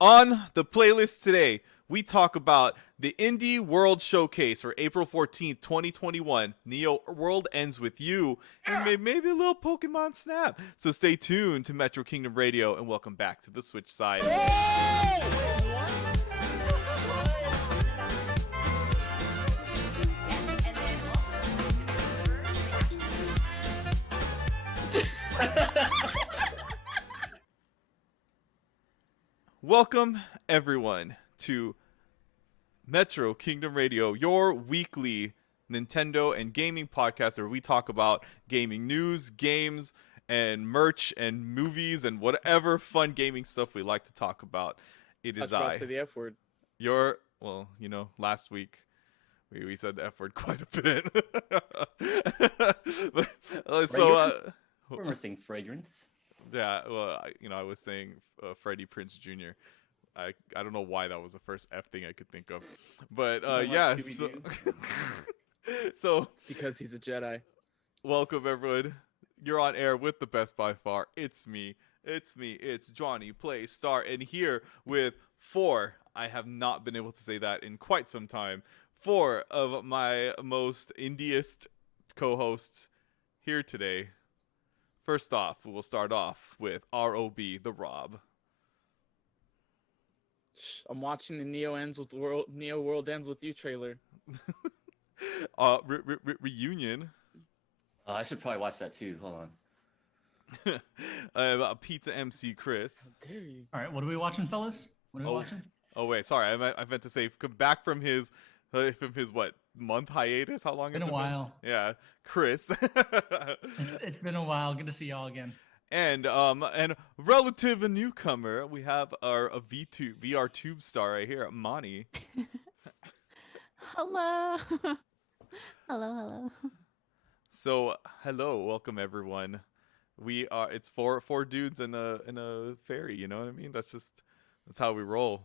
On the playlist today, we talk about the Indie World Showcase for April 14th, 2021. Neo World Ends With You, and maybe a little Pokemon Snap. So stay tuned to Metro Kingdom Radio, and welcome back to the Switch side. Welcome, everyone, to Metro Kingdom Radio, your weekly Nintendo and gaming podcast where we talk about gaming news, games, and merch, and movies, and whatever fun gaming stuff we like to talk about. It is I was about to say the F word. Last week we said the F word quite a bit. We're saying fragrance. Yeah, well, I was saying Freddie Prinze Jr. I don't know why that was the first F thing I could think of, but yeah. So It's because he's a Jedi. Welcome everyone. You're on air with the best by far. It's me. It's J-Playstar, and here with four. I have not been able to say that in quite some time. Four of my most indiest co-hosts here today. First off, we'll start off with R.O.B. the Rob. I'm watching the Neo World Ends With You trailer. Reunion. I should probably watch that too. Hold on. Pizza MC Chris. How dare you? All right, what are we watching, fellas? What are we watching? Oh wait, sorry. I meant to say come back from his what month hiatus? How long? It's been a while. Yeah, Chris. It's been a while. Good to see y'all again. And relative newcomer, we have our VR tube star right here, Moni. Hello. hello. So hello, welcome everyone. It's four dudes and a fairy. You know what I mean? That's how we roll.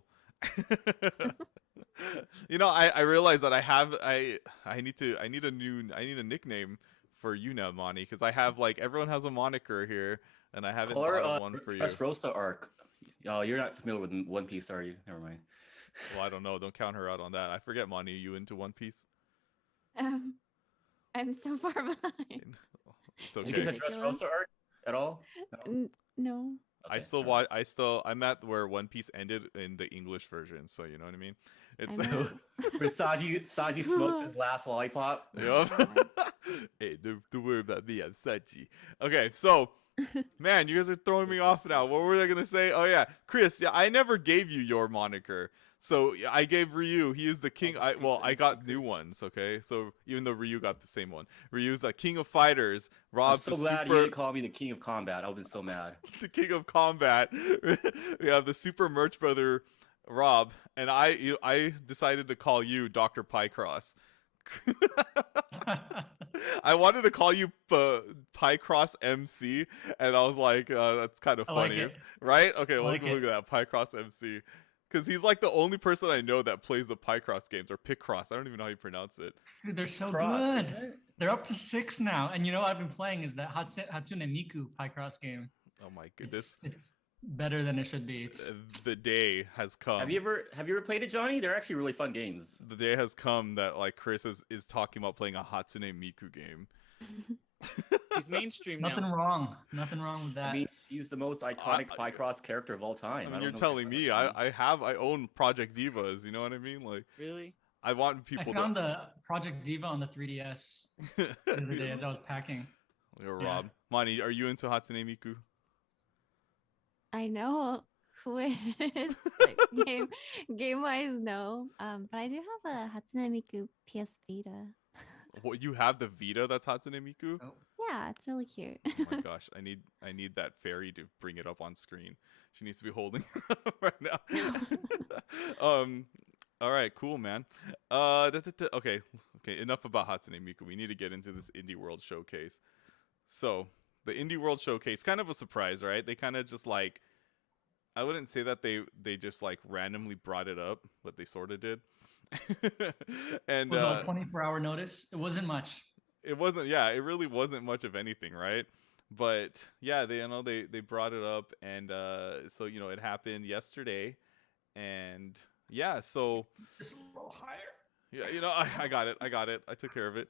I realize that I need a nickname for you now, Monty, because I have everyone has a moniker here, and I haven't thought of one for you. Rosa arc. Oh, you're not familiar with One Piece, are you? Never mind. Well, I don't know. Don't count her out on that. I forget, Monty. You into One Piece? I'm so far behind. It's okay. Did you get the Dressrosa arc at all? No. Okay, I'm at where One Piece ended in the English version, so you know what I mean. It's where Sanji smokes his last lollipop. Yep. Hey, don't worry about me. I'm Sanji. Okay, so man, you guys are throwing me off now. What were they gonna say? Oh yeah, Chris. Yeah, I never gave you your moniker. So I gave Ryu. He is the king. I got new ones. Okay, so even though Ryu got the same one, Ryu's the king of fighters. Rob's I'm so glad you didn't call me the king of combat. I would have been so mad. The king of combat. We have the super merch brother, Rob, and I decided to call you Dr. Pycross. I wanted to call you Pycross MC, and I was like, that's kind of funny, right? Okay, look at that, Pycross MC. Because he's the only person I know that plays the Pycross games, or Picross. I don't even know how you pronounce it. Dude, they're so good. They're up to 6 now. And I've been playing is that Hatsune Miku Pycross game. Oh my goodness. It's better than it should be. The day has come. Have you ever played it, Johnny? They're actually really fun games. The day has come that Chris is talking about playing a Hatsune Miku game. He's mainstream now. Nothing wrong with that. I mean, he's the most iconic Pycross character of all time. I mean, you're telling me I own Project Divas. You know what I mean? Really? I want people. I found the Project Diva on the 3DS the other day as I was packing. You're Rob. Monty, are you into Hatsune Miku? I know who it is. Game wise, no. But I do have a Hatsune Miku PS Vita. What, you have the Vita that's Hatsune Miku? Oh. Yeah, it's really cute. Oh my gosh, I need that fairy to bring it up on screen. She needs to be holding it up right now. All right, cool, man. Okay, enough about Hatsune Miku. We need to get into this Indie World Showcase. So, the Indie World Showcase, kind of a surprise, right? They kind of just I wouldn't say that they just randomly brought it up, but they sort of did. And was a 24-hour notice. It wasn't much. It wasn't. Yeah, it really wasn't much of anything, right? But yeah, they brought it up, and so it happened yesterday, And yeah, so Just a little higher. yeah, I got it. I took care of it.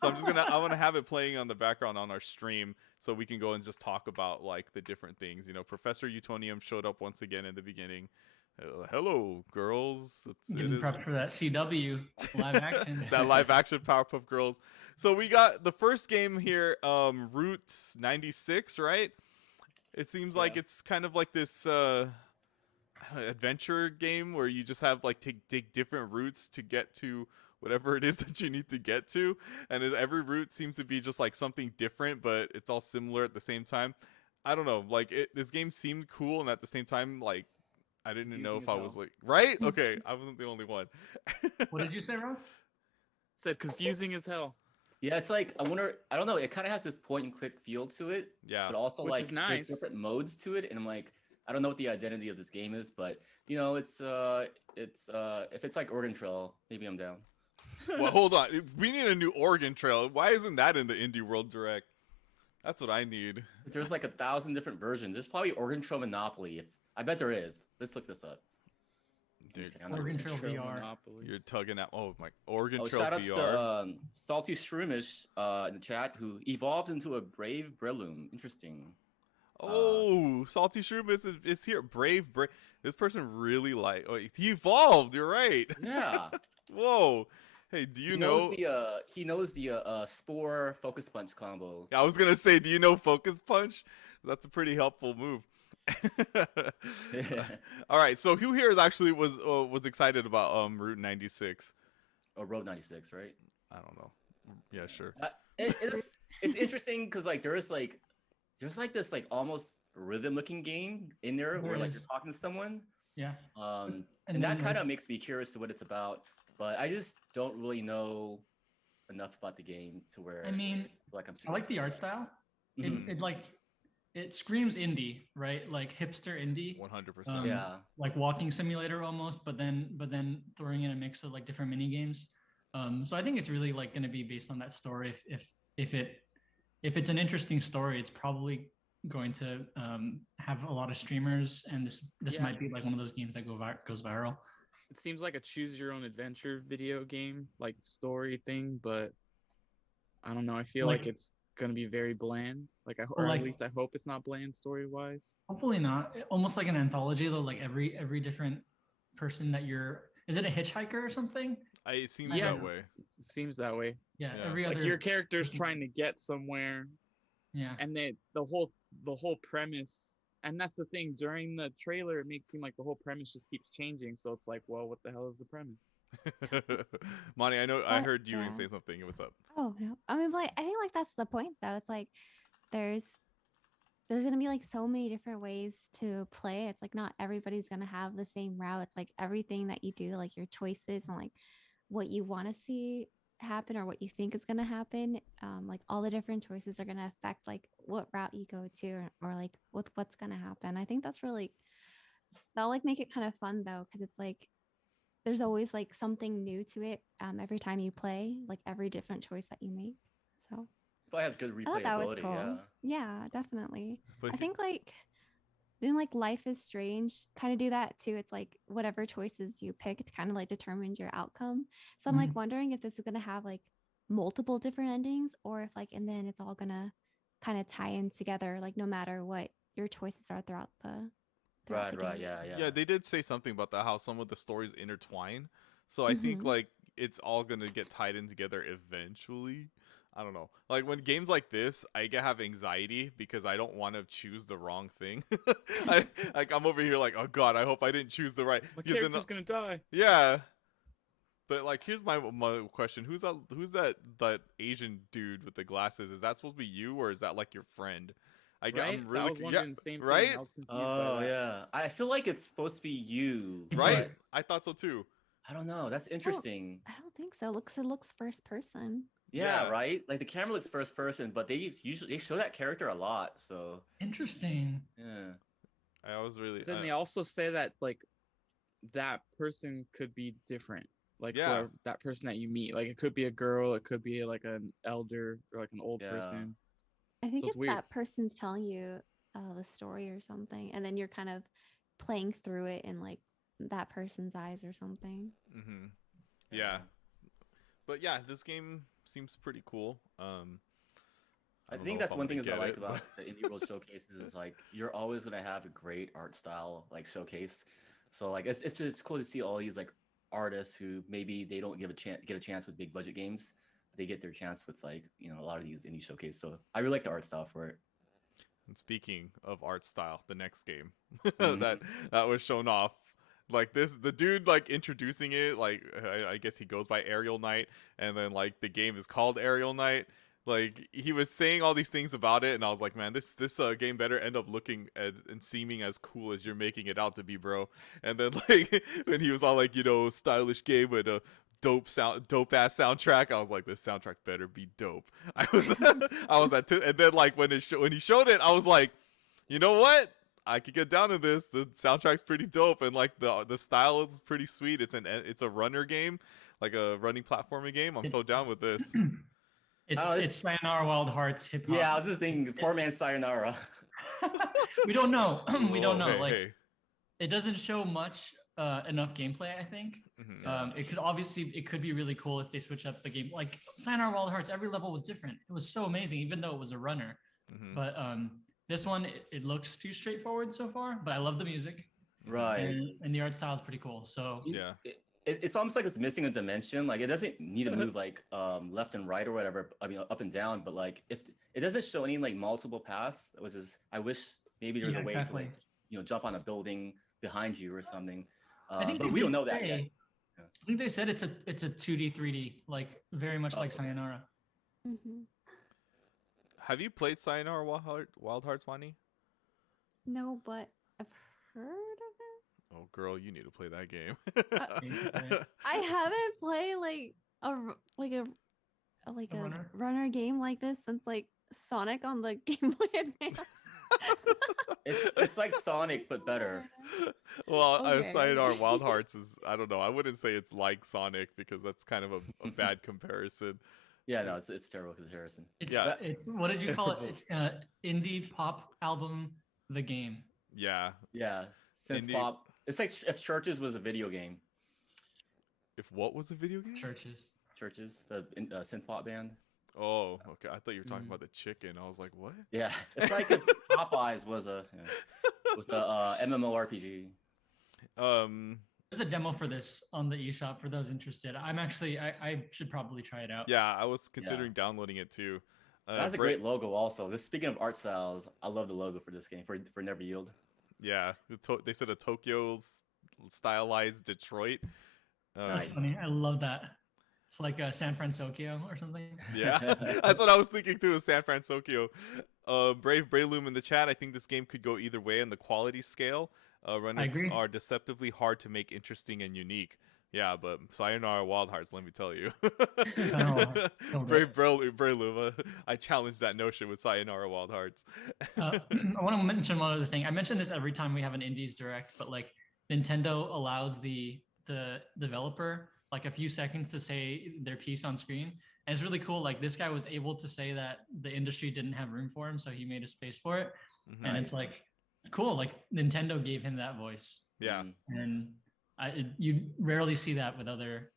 So I want to have it playing on the background on our stream so we can go and just talk about like the different things. Professor Utonium showed up once again in the beginning. Hello, girls. Getting prepped for that CW live action. That live action Powerpuff Girls. So we got the first game here, Roots 96, right? It seems like it's kind of like this adventure game where you just have like take different routes to get to whatever it is that you need to get to, and every route seems to be just like something different, but it's all similar at the same time. I don't know, like this game seemed cool, and at the same time, like I didn't know if I was like right. Okay, I wasn't the only one. What did you say, Rob? Said confusing as hell. Yeah, it's like I don't know. It kind of has this point and click feel to it, Yeah, but also Which like is nice. there's different modes to it, and I'm like, I don't know what the identity of this game is, but it's if it's like Oregon Trail, maybe I'm down. Well, hold on. We need a new Oregon Trail. Why isn't that in the Indie World Direct? That's what I need. There's like 1,000 different versions. There's probably Oregon Trail Monopoly. I bet there is. Let's look this up. Dude, Oregon Trail VR. Monopoly. you're tugging at my Oregon Oh, Trail shout outs VR. to Salty Shroomish in the chat who evolved into a brave Breloom. Interesting. Oh, Salty Shroom is here. Brave. This person really he evolved. You're right. Yeah. Whoa. Hey, do you know? He knows the Spore Focus Punch combo. I was gonna say, do you know Focus Punch? That's a pretty helpful move. All right, so who here was excited about Route 96? Oh, Road 96, right? I don't know. Yeah, sure. It's interesting because like there's like this like almost rhythm looking game in there where like you're talking to someone. Yeah. And And that then, kind of like- makes me curious to what it's about, but I just don't really know enough about the game to where I mean, like I'm I like the art style. It screams indie, right? Like hipster indie. 100%. Yeah. Like walking simulator almost, but then throwing in a mix of like different mini games. So I think it's really like going to be based on that story. If it's an interesting story, it's probably going to have a lot of streamers, and this might be like one of those games that goes viral. It seems like a choose your own adventure video game, like story thing, but I don't know. I feel like it's gonna be very bland. Or at least I hope it's not bland story wise. Hopefully not. Almost like an anthology though. Like every different person that you're. Is it a hitchhiker or something? It seems Yeah. that way. It seems that way. Yeah. Yeah. Every Like other. your character's trying to get somewhere, Yeah. and then the whole premise. And that's the thing. During the trailer, it makes it seem like the whole premise just keeps changing. So it's like, well, what the hell is the premise? Monty, I What heard you the- say something. What's up? Oh no. I mean, like I think like that's the point though. It's like there's gonna be like so many different ways to play. It's like not everybody's gonna have the same route. It's like everything that you do, like your choices and like what you want to see happen or what you think is gonna happen. Like all the different choices are gonna affect like what route you go to or like with what's gonna happen. I think that'll like make it kind of fun though, because it's like there's always like something new to it every time you play, like every different choice that you make. So Probably has good I thought that was replayability. cool. Yeah. Yeah, definitely. But I think like didn't like Life is Strange kind of do that too? It's like whatever choices you picked kind of like determined your outcome. So I'm like wondering if this is gonna have like multiple different endings, or if like and then it's all gonna kind of tie in together, like no matter what your choices are throughout the Right. game. Yeah. they did say something about that, how some of the stories intertwine. So I think Mhm. like it's all gonna get tied in together eventually. I don't know. Like when games like this, have anxiety because I don't want to choose the wrong thing. I'm over here like, oh god, I hope I didn't choose the right. My because then- character's gonna die. Yeah. But like, here's my question: Who's that Asian dude with the glasses? Is that supposed to be you, or is that like your friend? Right? I'm really I was wondering the same thing. right? I was confused Oh by that. yeah. I feel like it's supposed to be you. Right? but I thought so too. I don't know. That's interesting. I don't think so. It looks first person. Yeah, Yeah. right. Like the camera looks first person, but they show that character a lot. So Interesting. yeah. I was really. Then they also say that like that person could be different. Like Yeah. that person that you meet, like it could be a girl, it could be like an elder or like an old Yeah. person. I think So it's it's weird. that person's telling you the story or something, and then you're kind of playing through it in like that person's eyes or something. Mm-hmm. Yeah. But yeah, this game seems pretty cool. I don't think know if that's I'm one gonna thing I get like it, about but- the Indie World showcases is like you're always gonna have a great art style like showcase. So like it's cool to see all these like artists who maybe they don't get a chance with big budget games, but they get their chance with like a lot of these indie showcase. So I really like the art style for it. And speaking of art style, the next game Mhm. that was shown off, like the dude like introducing it, like I guess he goes by Aerial Knight, and then like the game is called Aerial Knight. Like he was saying all these things about it, and I was like, man, this game better end up looking and seeming as cool as you're making it out to be, bro. And then like when he was all like, stylish game with a dope ass soundtrack, I was like, this soundtrack better be dope. I was and then like when he showed it, I was like, you know what? I could get down to this. The soundtrack's pretty dope, and like the style is pretty sweet. It's a runner game, like a running platforming game. I'm so down with this. It's Sayonara Wild Hearts hip hop. Yeah, I was just thinking, poor man Sayonara. We don't know. We don't Whoa, know. Like hey. it doesn't show much enough gameplay, I think. Mhm. It could be really cool if they switch up the game. Like Sayonara Wild Hearts, every level was different. It was so amazing, even though it was a runner. Mhm. But this one, it looks too straightforward so far. But I love the music, Right. and the art style is pretty cool. So Yeah. It's almost like it's missing a dimension. Like it doesn't need to move like left and right or whatever. I mean up and down, but like if it doesn't show any like multiple paths, which is I wish maybe there's Yeah, a way exactly. to like jump on a building behind you or something. I think But they we don't did know that yet. say- I think they said it's a 2D 3D, like very much like Oh. Sayonara. Hmm. Have you played Sayonara Wild Hearts, Wani? No, but I've heard of Oh, girl, you need to play that game. it. I haven't played like a runner? runner game like this since like Sonic on the Game Boy Advance. It's like Sonic but better. Well, Okay. Sayonara Wild Hearts is, I don't know. I wouldn't say it's like Sonic because that's kind of a bad comparison. Yeah, no, it's terrible comparison. It's Yeah. it's what did you call it? It's indie pop album, the game. Yeah. Yeah, synth Indie- pop. It's like if Churches was a video game. If what was a video game? Churches. Churches, the synth pop band. Oh, okay. I thought you were talking Mhm. about the chicken. I was like, what? Yeah, it's like if Popeyes was a MMORPG. There's a demo for this on the eShop for those interested. I should probably try it out. Yeah, I was considering downloading it too. That's a great logo. Also, just speaking of art styles, I love the logo for this game for Never Yield. Yeah, they said a Tokyo stylized Detroit. That's Nice. funny. I love that. It's like San Francisco or something. Yeah, that's what I was thinking too. Is San Francisco. Brave Brayloom in the chat. I think this game could go either way on the quality scale. Runners agree. are deceptively hard to make interesting and unique. Yeah, but Sayonara Wild Hearts, let me tell you. Brave Brayloom, I challenge that notion with Sayonara Wild Hearts. I want to mention one other thing. I mention this every time we have an Indies Direct, but like Nintendo allows the developer like a few seconds to say their piece on screen. And it's really cool. Like this guy was able to say that the industry didn't have room for him, so he made a space for it. Mhm. And it's Nice. like cool. Like Nintendo gave him that voice, Yeah. Mm. and you rarely see that with other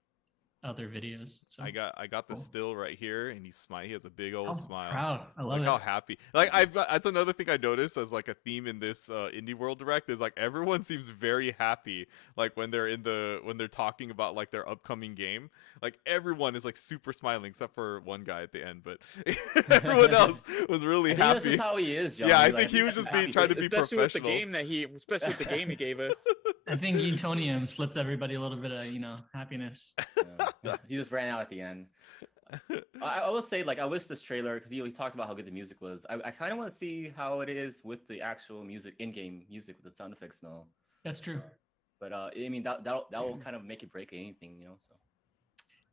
videos. So I got the Cool. still right here, and he has a big old how smile. proud. I love Look it. how happy. Like that's another thing I noticed as like a theme in this Indie World Direct is like everyone seems very happy. Like when they're talking about like their upcoming game, like everyone is like super smiling except for one guy at the end, but everyone else was really I think happy. this is how he is, John. Yeah, I Like, think he was that's just being happy trying to face. be especially with the professional. especially with the game he gave us. I think Utonium slipped everybody a little bit of happiness. Yeah. He just ran out at the end. I will say, like, I wish this trailer, because he talked about how good the music was. I kind of want to see how it is with the actual music, in-game music with the sound effects and all. That's true. But I mean, that will kind of make it break anything, So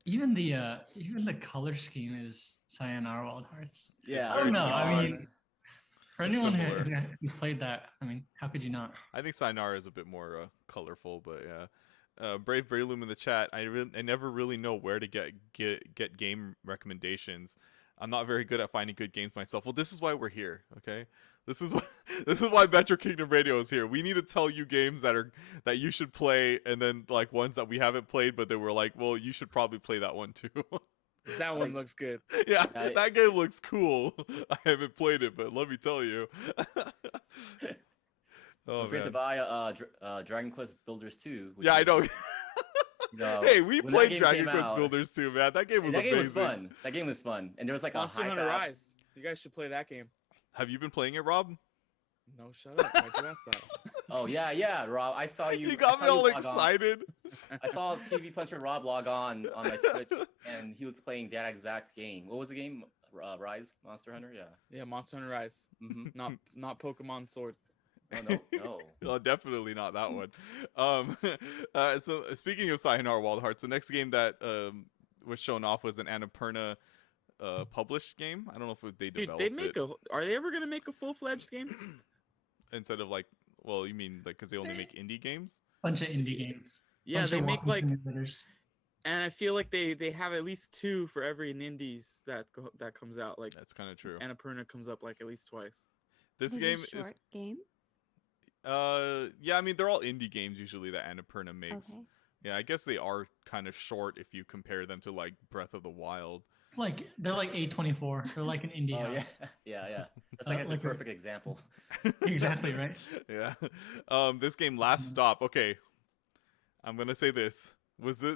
Even the color scheme is Sayonara Wild Hearts. yeah, I don't know. I Sean, mean, for anyone similar. who's played that, I mean, how could you not? I think Sayonara is a bit more colorful, but yeah. Brave Brayloom in the chat. I never really know where to get game recommendations. I'm not very good at finding good games myself. Well, this is why we're here, okay? This is what this is why Metro Kingdom Radio is here. We need to tell you games that you should play, and then like ones that we haven't played, but they were like, well, you should probably play that one too. That one Like- looks good. Yeah, I- that game looks cool. I haven't played it, but let me tell you. Oh Don't forget to man. buy Dragon Quest Builders 2. which Yeah, I is, know. you know, Hey, we when that played game Dragon came Quest out- Builders too, man. That game was that amazing. game was fun. That game was fun, and there was like Monster a high Hunter pass. Rise. You guys should play that game. Have you been playing it, Rob? No, shut up. Why'd you ask that? Oh yeah, Rob. I saw you. You I got saw me all log on. excited. I saw TV Puncher Rob log on my Switch, and he was playing that exact game. What was the game? Rise, Monster Hunter. Yeah. Yeah, Monster Hunter Rise. Mm-hmm. Not Pokemon Sword. Oh no. Oh, definitely not that one. So speaking of Sayonara Wild Hearts, the next game that was shown off was an Annapurna published game. I don't know if they Dude, developed they make it Are they ever gonna make a full-fledged game? instead of like, well, you mean like because they only make indie games? Bunch of indie games. Yeah, Bunch they of make walking like, simulators. and I feel like they have at least 2 for every indies that comes out. Like That's kind of true. Annapurna comes up like at least twice. This Those are game short is games. yeah, I mean they're all indie games usually that Annapurna makes. Okay. Yeah, I guess they are kind of short if you compare them to like Breath of the Wild. It's like they're like A24. They're like an indie Oh yeah, house. yeah. That's like, that's a like a- perfect example. Exactly, right? Yeah. This game Last Stop. Okay. I'm going to say this.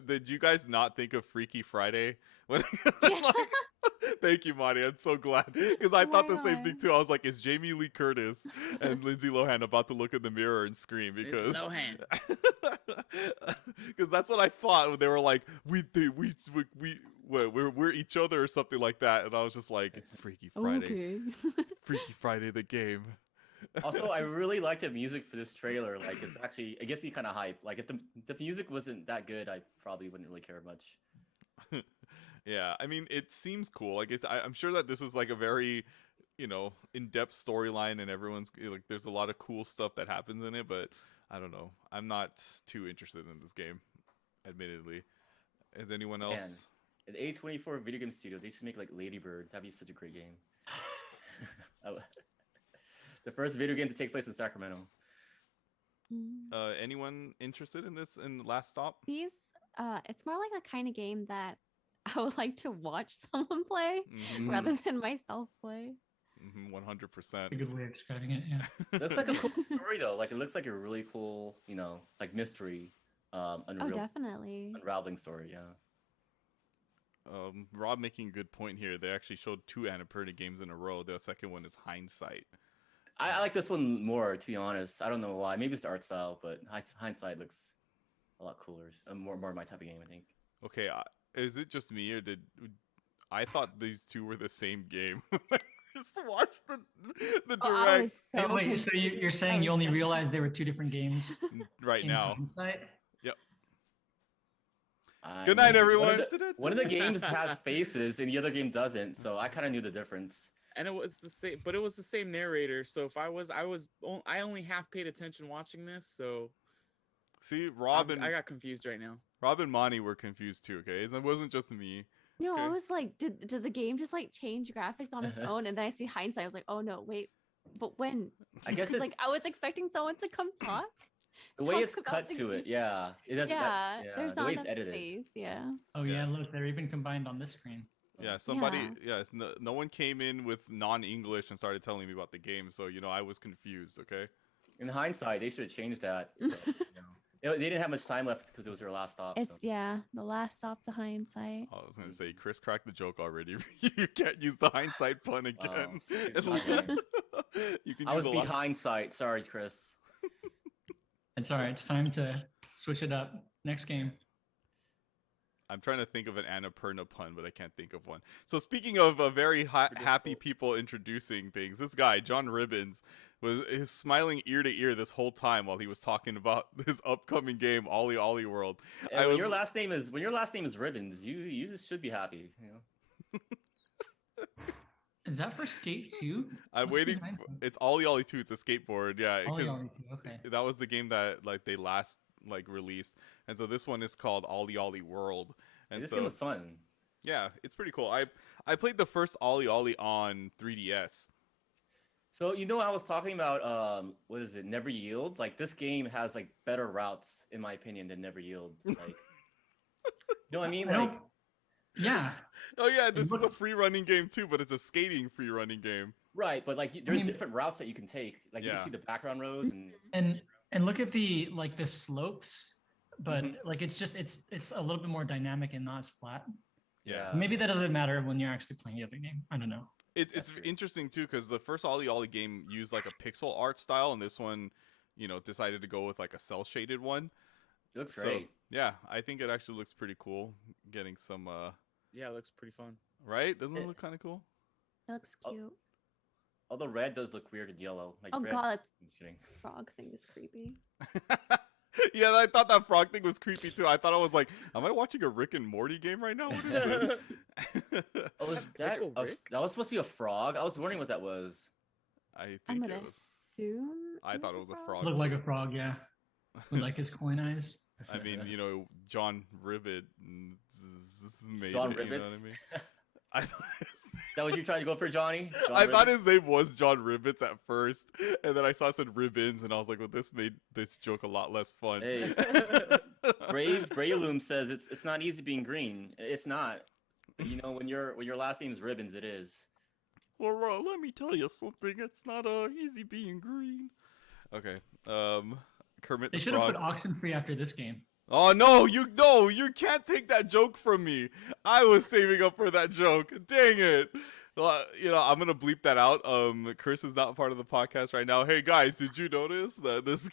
Did you guys not think of Freaky Friday? When Yeah. Thank you, Monty. I'm so glad because I thought the Why same not? thing too. I was like, is Jamie Lee Curtis and Lindsay Lohan about to look in the mirror and scream? Because because that's what I thought when they were like, we're each other or something like that, and I was just like, it's Freaky Friday, Okay. Freaky Friday the game. Also, I really liked the music for this trailer. Like, it's actually, it gets me kind of hype. Like, if the music wasn't that good, I probably wouldn't really care much. Yeah, I mean, it seems cool. I guess I'm sure that this is like a very, in-depth storyline, and everyone's like, there's a lot of cool stuff that happens in it. But I don't know. I'm not too interested in this game, admittedly. Is anyone else? Man. An A24 video game studio, they should make like Ladybird. That'd be such a great game. The first video game to take place in Sacramento. Mm. Anyone interested in this in Last Stop? These, it's more like the kind of game that I would like to watch someone play Mhm, rather than myself play. 100%. A good way of describing it. Yeah. Looks like a cool story though. Like, it looks like a really cool, like mystery, Oh, definitely. unraveling story. Yeah. Rob making a good point here. They actually showed 2 Annapurna games in a row. The second one is Hindsight. I like this one more, to be honest. I don't know why. Maybe it's the art style, but Hindsight looks a lot cooler. More my type of game, I think. Okay, is it just me or I thought these 2 were the same game? Just watch the Oh, I direct was so Wait, so you're saying you only realized there were 2 different games right in now. hindsight? Good night, One everyone. of one of the games has faces, and the other game doesn't. So I kind of knew the difference. And it was the same, but it was the same narrator. So if I only half paid attention watching this. So See, Rob I got confused right now. and Monty were confused too. Okay, it wasn't just me. No, I Okay. was like, did the game just like change graphics on its own? And then I see hindsight. I was like, oh no, wait, but when? I guess 'Cause, it's like I was expecting someone to come talk. the way talk it's about cut the to it. game. Yeah, it does. Yeah, yeah, there's the not way it's enough edited. space. Yeah. Oh Yeah. yeah, look, they're even combined on this screen. Yeah, somebody. Yeah. Yes, no one came in with non-English and started telling me about the game, so I was confused. Okay. In hindsight, they should have changed that. But, they didn't have much time left because it was their last stop. It's So. the last stop to hindsight. I was gonna say Chris cracked the joke already. You can't use the hindsight pun again. stupid Like, fucking- you can I use was a lot. behind sight. Sorry, Chris. It's all right. It's time to switch it up. Next game. I'm trying to think of an Annapurna pun, but I can't think of one. So speaking of very happy difficult. people introducing things, this guy John Ribbons is smiling ear to ear this whole time while he was talking about his upcoming game, Ollie Ollie World. And I when was- your last name is Ribbons, you just should be happy. Is that for Skate 2? I'm What's waiting. behind For, it? it's Ollie Ollie 2. It's a skateboard. Yeah, Ollie 'cause Ollie 2. Okay. that was the game that like they last released, and so this one is called Ollie Ollie World. And This so game was fun. yeah, it's pretty cool. I played the first Ollie Ollie on 3DS. So I was talking about what is it? Never Yield. Like this game has like better routes in my opinion than Never Yield. Like, you know what I mean? I Like, don't. Yeah. Oh yeah, this is a looks- free running game too, but it's a skating free running game. right, but like there's mean- different routes that you can take. Like you Yeah. can see the background roads and And look at the slopes, but Mhm. like it's a little bit more dynamic and not as flat. Yeah. Maybe that doesn't matter when you're actually playing the other game. I don't know. It's That's true. interesting too because the first Ollie Ollie game used like a pixel art style, and this one, decided to go with like a cell shaded one. it looks So great. yeah, I think it actually looks pretty cool. Getting some Yeah, it looks pretty fun. right? Doesn't it It- look kind of cool? It looks Oh, cute. Although red does look weird in yellow. Like Oh red. god, that I'm just kidding. frog thing is creepy. Yeah, I thought that frog thing was creepy too. I thought I was like, am I watching a Rick and Morty game right now? What is this? Oh, is that Pickle Rick? that was supposed to be a frog? I was wondering what that was. I I'm think gonna it was. assume. I thought it was a frog. Looked like a frog, yeah, with like his coin eyes. I mean, John Ribbit. Made John it, you know what Ribbits? I mean? I, Is that what you tried to go for, Johnny? John I thought Ribbits? his name was John Ribbits at first, and then I saw it said Ribbons, and I was like, well, this made this joke a lot less fun. Hey, Brave Brayloom says it's not easy being green. It's not. When your last name is Ribbons, it is. Well, let me tell you something. It's not easy being green. Okay. Kermit They the should have Frog. put Oxenfree after this game. Oh no, you can't take that joke from me. I was saving up for that joke. Dang it. Well, I'm gonna bleep that out. Chris is not part of the podcast right now. Hey guys, did you notice that this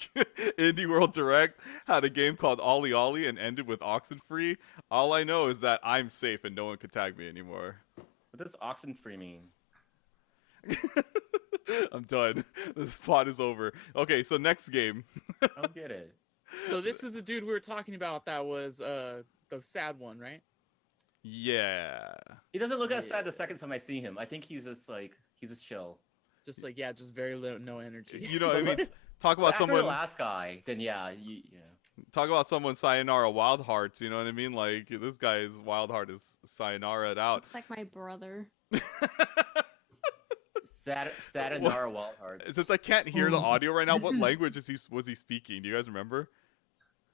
Indie World Direct had a game called Ollie Ollie and ended with Oxenfree? All I know is that I'm safe and no one can tag me anymore. What does Oxenfree mean? I'm done. This pod is over. Okay, so next game. I don't get it. So this is the dude we were talking about that was the sad one, right? Yeah. He doesn't look as Yeah. sad the second time I see him. I think he's just chill. Just like just very little, no energy. I mean, talk But about after someone. the last guy, then yeah. Talk about someone sayonara wild hearts, you know what I mean? Like this guy's wild heart is sayonara'd out. It's like my brother. Satinara Wild Hearts. Since I can't hear the Oh, audio right now, this what is- language was he speaking? Do you guys remember?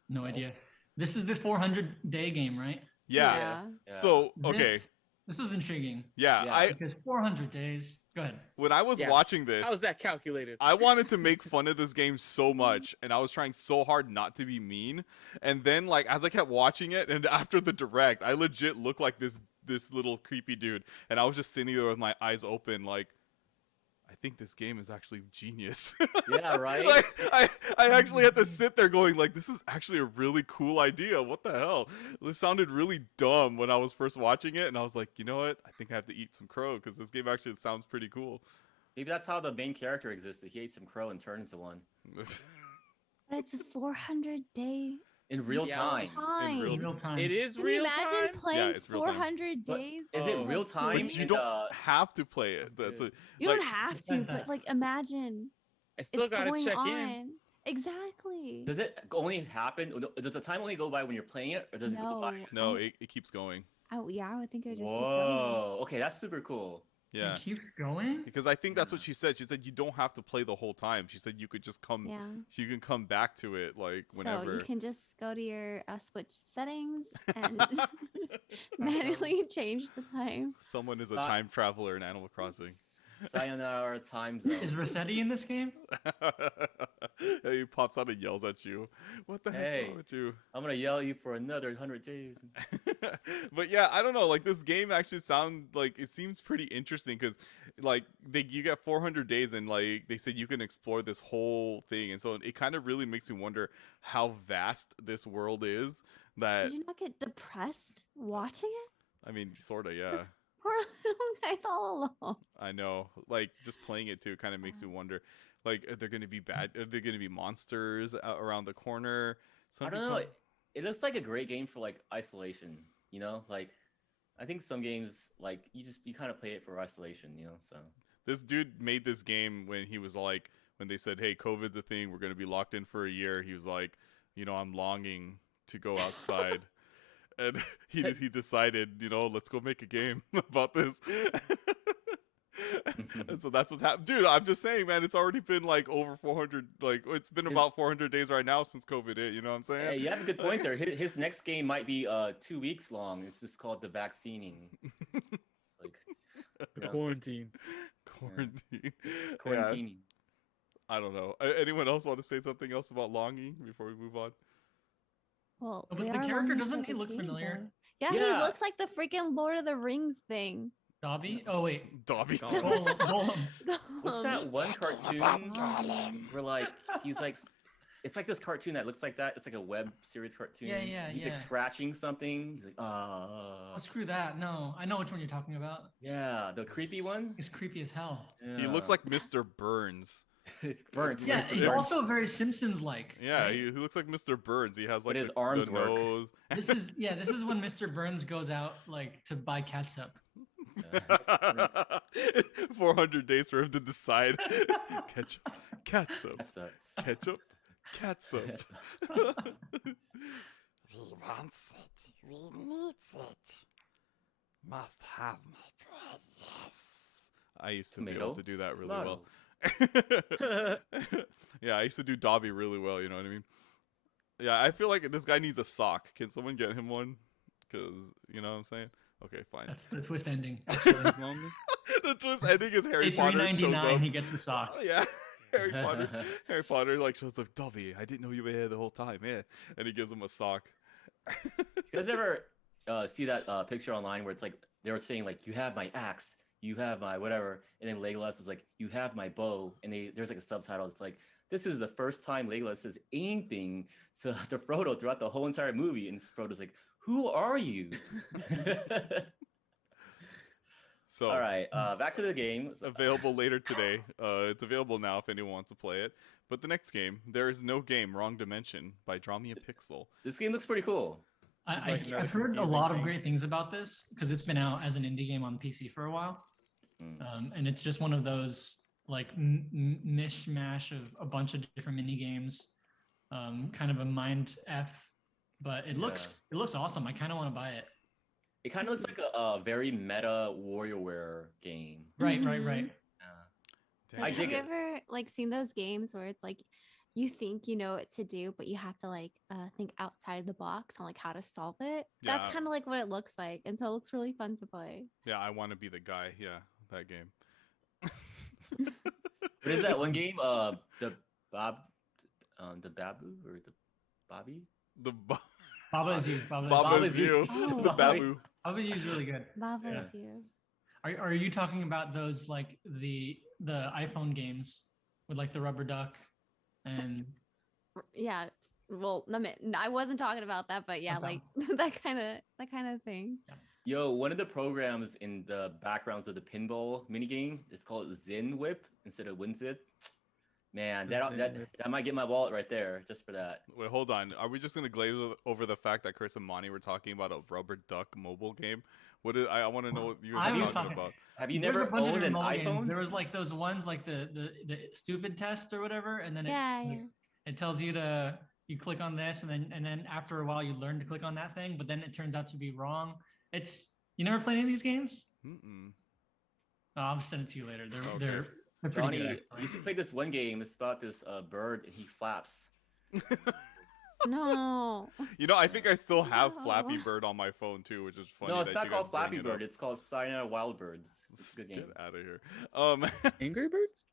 No idea. This is the 400-day game, right? Yeah. Yeah. So okay, This was intriguing yeah. Yeah. because 400 days. Go ahead. When I was Yeah. watching this, How is that calculated? I wanted to make fun of this game so much, and I was trying so hard not to be mean. And then, like, as I kept watching it, and after the direct, I legit looked like this little creepy dude, and I was just sitting there with my eyes open, like, I think this game is actually genius. Yeah, right? Like, I actually had to sit there going, like, this is actually a really cool idea. What the hell? This sounded really dumb when I was first watching it, and I was like, you know what? I think I have to eat some crow because this game actually sounds pretty cool. Maybe that's how the main character existed. He ate some crow and turned into one. But it's a 400-day In real Yeah, time. just- time. real Real time. It is Can you real imagine time. playing it's real time. 400 But days? is Oh, it real like, time? But you And, don't have to play it. That's Okay. You like, don't have to, Depends but on- like imagine I still it's gotta going check on. in. Exactly. does it only happen? Does the time only go by when you're playing it, or does it go by? No, I- it keeps going. yeah, I would think it would just keep going. Whoa. Okay, that's super cool. Yeah. It keeps going. Because I think that's what she said. She said you don't have to play the whole time. She said you could just come. Yeah. You can come back to it like whenever. So you can just go to your Switch settings and manually change the time. Someone is a Stop. time traveler in Animal Crossing. Sayonara time Is zone. Rossetti in this game? He pops out and yells at you. What the heck's Hey. wrong with you? I'm gonna yell at you for another 100 days. But yeah, I don't know. Like this game actually it seems pretty interesting because like you get 400 days and like they said you can explore this whole thing, and so it kind of really makes me wonder how vast this world is. That Did you not get depressed watching it? I mean, sorta, yeah. This poor little guy's all alone. I know. Like just playing it too kind of makes me wonder. Like, are there gonna be Are there gonna be monsters around the corner? I don't know. It looks like a great game for like isolation. Like I think some games like you kind of play it for isolation. So This dude made this game when he was like, when they said, "Hey, COVID's a thing. We're gonna be locked in for a year." He was like, I'm longing to go outside. And he decided, let's go make a game about this. And so that's what's happened, dude. I'm just saying, man. It's already been like over 400. Like it's been about 400 days right now since COVID hit. You know what I'm saying? Hey, you have a good point there. His next game might be 2 weeks long. It's just called the vaccining. It's like The quarantine. Quarantine. quarantining. I don't know. Anyone else want to say something else about Longy before we move on? Well, But they the are character, longing doesn't for he the look king, familiar? though. Yeah, Yeah. he looks like the freaking Lord of the Rings thing. Dobby? Oh wait. Dobby. Gollum. Gollum. What's that one cartoon Gollum. where like he's like it's like this cartoon that looks like that. It's like a web series cartoon. Yeah, He's like yeah. scratching something. He's like, Oh, screw that. No, I know which one you're talking about. yeah, the creepy one. It's creepy as hell. He looks like Mr. Burns. Burns. Yeah, Burns. he's also very Simpsons-like. Yeah, right? he looks like Mr. Burns. He has like But his the arms work. nose. This is when Mr. Burns goes out like to buy catsup. 400 days for him to decide. Ketchup, catsup, That's a ketchup, catsup. that's a- We wants it. We needs it. Must have my precious. I used to be able Tomato, to do that really tomato. well. Yeah, I used to do Dobby really well. You know what I mean? Yeah, I feel like this guy needs a sock. Can someone get him one? Because you know what I'm saying. Okay, fine. That's the twist ending. Lonely. The twist ending is Harry Pay Potter shows $3.99, up. he gets the sock. Yeah, Harry Potter. Harry Potter like shows up. Dobby, I didn't know you were here the whole time. Yeah, and he gives him a sock. You guys ever see that picture online where it's like they were saying like you have my axe, you have my whatever, and then Legolas is like you have my bow, and there's like a subtitle. It's like this is the first time Legolas says anything to Frodo throughout the whole entire movie, and Frodo's like, "Who are you?" So All right, back to the game. available later today. It's available now if anyone wants to play it. But the next game, There Is No Game, Wrong Dimension by Draw Me a Pixel. This game looks pretty cool. I've heard a lot of great things about this because it's been out as an indie game on PC for a while. And it's just one of those like mishmash of a bunch of different mini games, kind of a mind f, but it looks awesome. I kind of want to buy it. It kind of looks like a very meta WarioWare game. Right. I Have dig you it. ever like seen those games where it's like you think you know what to do, but you have to like think outside the box on like how to solve it? Yeah. That's kind of like what it looks like, and so it looks really fun to play. Yeah, I want to be the guy. Yeah, that game. What is that one game? The Babu or the Bobby? The Baba is you. Baba, Baba is you. Oh. The Babu. Baba is you is really good. Baba Yeah. is you. Are you talking about those like the iPhone games with like the rubber duck and Yeah. Well, I wasn't talking about that, but yeah, Okay. like that kind of thing. Yo, one of the programs in the backgrounds of the pinball minigame is called Zen Whip instead of WinZip. Man, The Zen that Whip. might get my wallet right there just for that. Wait, hold on. Are we just gonna glaze over the fact that Chris and Monty were talking about a rubber duck mobile game? What is? I want to know what you I guys was are talking talking- about. Have you There's a never bunch of owned an different mobile games. iPhone? There was like those ones like the stupid test or whatever, and then Yeah, like, it tells you to you click on this, and then after a while you learn to click on that thing, but then it turns out to be wrong. You never played any of these games? Mm-mm. Oh, I'll send it to you later. They're Okay. they're pretty Johnny, good. you should play this one game. It's about this bird and he flaps. No. You know, I think I still have Flappy No. Bird on my phone too, which is funny. No, it's that not you guys called bring Flappy it Bird. up. It's called Sayonara Wild Birds. It's a good game. Get out of here. Angry Birds?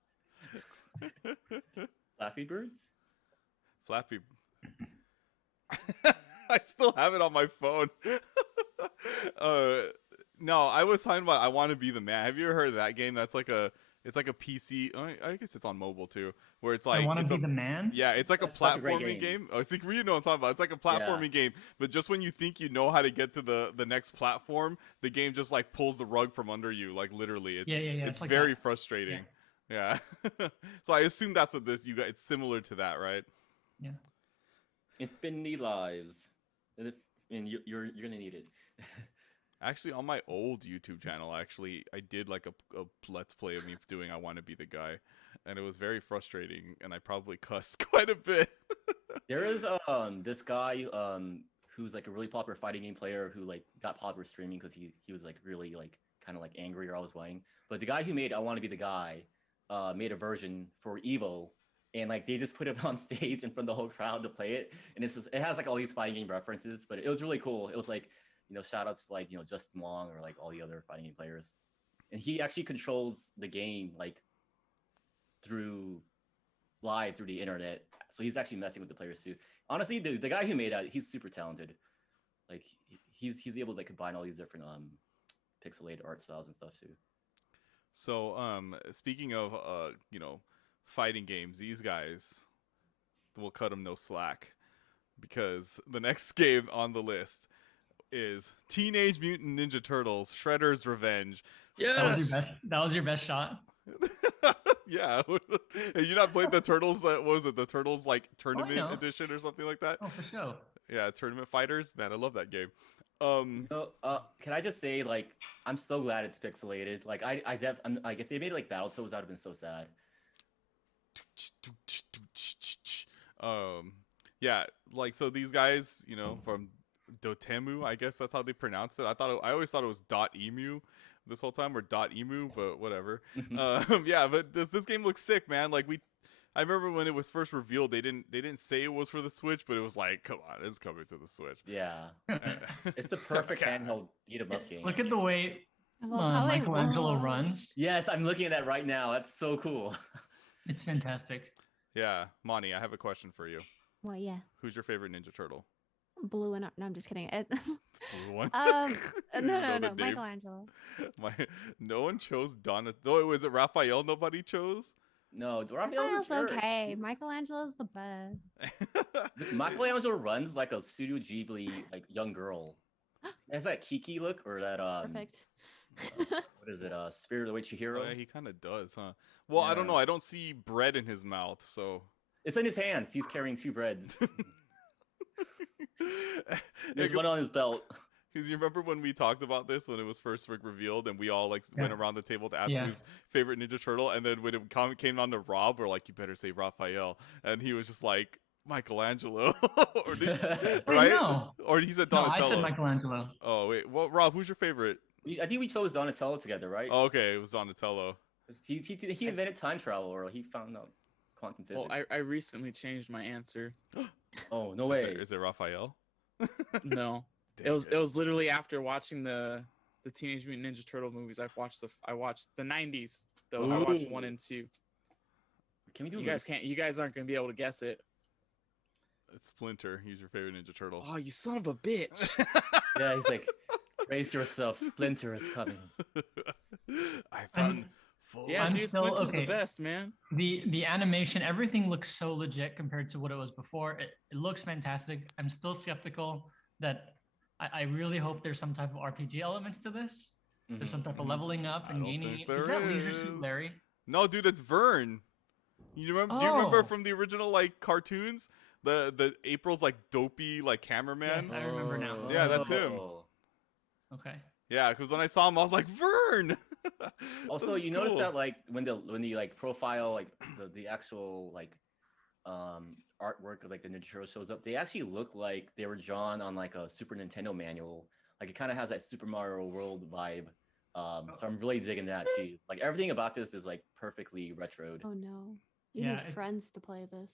Flappy Birds? Flappy. I still have it on my phone. No, I was talking about I Want to Be the Man. Have you ever heard of that game? It's like a PC. I guess it's on mobile too, where it's like I want to it's be a, the man. yeah, it's like That's a such a great platforming game. game. Oh, it's like, you know what I'm talking about. It's like a platforming game, but just when you think you know how to get to the next platform, the game just like pulls the rug from under you, like literally. It's, Yeah. It's like very that. frustrating. Yeah. So I assume that's what this you got. It's similar to that, right? Yeah. Infinity Lives. And you're gonna need it. Actually, on my old YouTube channel, I did like a let's play of me doing I Want to Be the Guy, and it was very frustrating, and I probably cussed quite a bit. There is this guy who's like a really popular fighting game player who like got popular streaming because he was like really like kind of like angry or always whining. But the guy who made I Want to Be the Guy made a version for Evo, and like they just put it on stage in front of the whole crowd to play it, and it has like all these fighting game references, but it was really cool. It was like, shout outs to like Justin Wong or like all the other fighting game players, and he actually controls the game like through the internet, so he's actually messing with the players too. Honestly, the guy who made that, he's super talented. Like he's able to like combine all these different pixelated art styles and stuff too. So speaking of fighting games, these guys will cut them no slack, because the next game on the list is Teenage Mutant Ninja Turtles: Shredder's Revenge. Yes. That was your best shot. Yeah. Have you not played the Turtles? That was it. The Turtles like tournament know. edition or something like that. Oh, for sure. Yeah, Tournament Fighters. Man, I love that game. Can I just say, like, I'm so glad it's pixelated. Like, I'm like, if they made like Battletoads, I'd have been so sad. Yeah, like, so these guys, from Dotemu, I guess that's how they pronounce it. I always thought it was .emu this whole time, or .emu, but whatever. Yeah, but this game looks sick, man. Like, I remember when it was first revealed, they didn't say it was for the Switch, but it was like, come on, it's coming to the Switch. Yeah, it's the perfect handheld beat 'em up game. Look at the way I love how they Michelangelo roll. runs. Yes, I'm looking at that right now. That's so cool. It's fantastic. Yeah, Monty, I have a question for you. Well, yeah, Who's your favorite Ninja Turtle? blue and no, I'm just kidding. Blue one? No, You know the no, names. Michelangelo. No one chose Donatello. Was it Raphael nobody chose? No, Raphael's Raphael's a jerk. okay. He's- Michelangelo's the best. Michelangelo runs like a Studio Ghibli like young girl. Has that Kiki look or that Perfect. what is it? Spirit of the Way Chihiro. Yeah, he kind of does, huh? Well, I don't Yeah. know. I don't see bread in his mouth, so. It's in his hands. He's carrying 2 breads. There's Because one on his belt. you remember when we talked about this when it was first revealed, and we all like went around the table to ask Yeah. who's favorite Ninja Turtle, and then when it came on to Rob, we're like, you better say Raphael, and he was just like Michelangelo, or Wait, right? no. Or he said No, Donatello. I said Michelangelo. Oh wait, well, Rob, who's your favorite? I think we chose Donatello together, right? Oh, okay, it was Donatello. He invented time travel, or he found out quantum physics. Well, I recently changed my answer. Oh no way! Is it Raphael? No, it was literally after watching the Teenage Mutant Ninja Turtle movies. I watched the 90s though. I watched 1 and 2. Can we do? You guys aren't gonna be able to guess it. It's Splinter. He's your favorite Ninja Turtle. Oh, you son of a bitch! Yeah, he's like, brace yourself, Splinter is coming. I found. Yeah, I'm dude, still- Splinter's okay. the best, man. The animation, everything looks so legit compared to what it was before. It looks fantastic. I'm still skeptical that I really hope there's some type of RPG elements to this. There's some type of leveling up I and don't gaining. think Is there that Leisure Suit is. Larry? No, dude, it's Vern. You remember? Do you remember Oh. from the original like cartoons? The April's like dopey like cameraman. Yes, I remember now. Yeah, that's him. Oh. Okay. Yeah, because when I saw him, I was like, Vern. Also, That's you notice cool. that like when the like profile like the actual like artwork of like the Ninja Turtle shows up, they actually look like they were drawn on like a Super Nintendo manual. Like it kind of has that Super Mario World vibe. So I'm really digging that too. Like everything about this is like perfectly retroed. Oh no. You Yeah, need it's- friends to play this.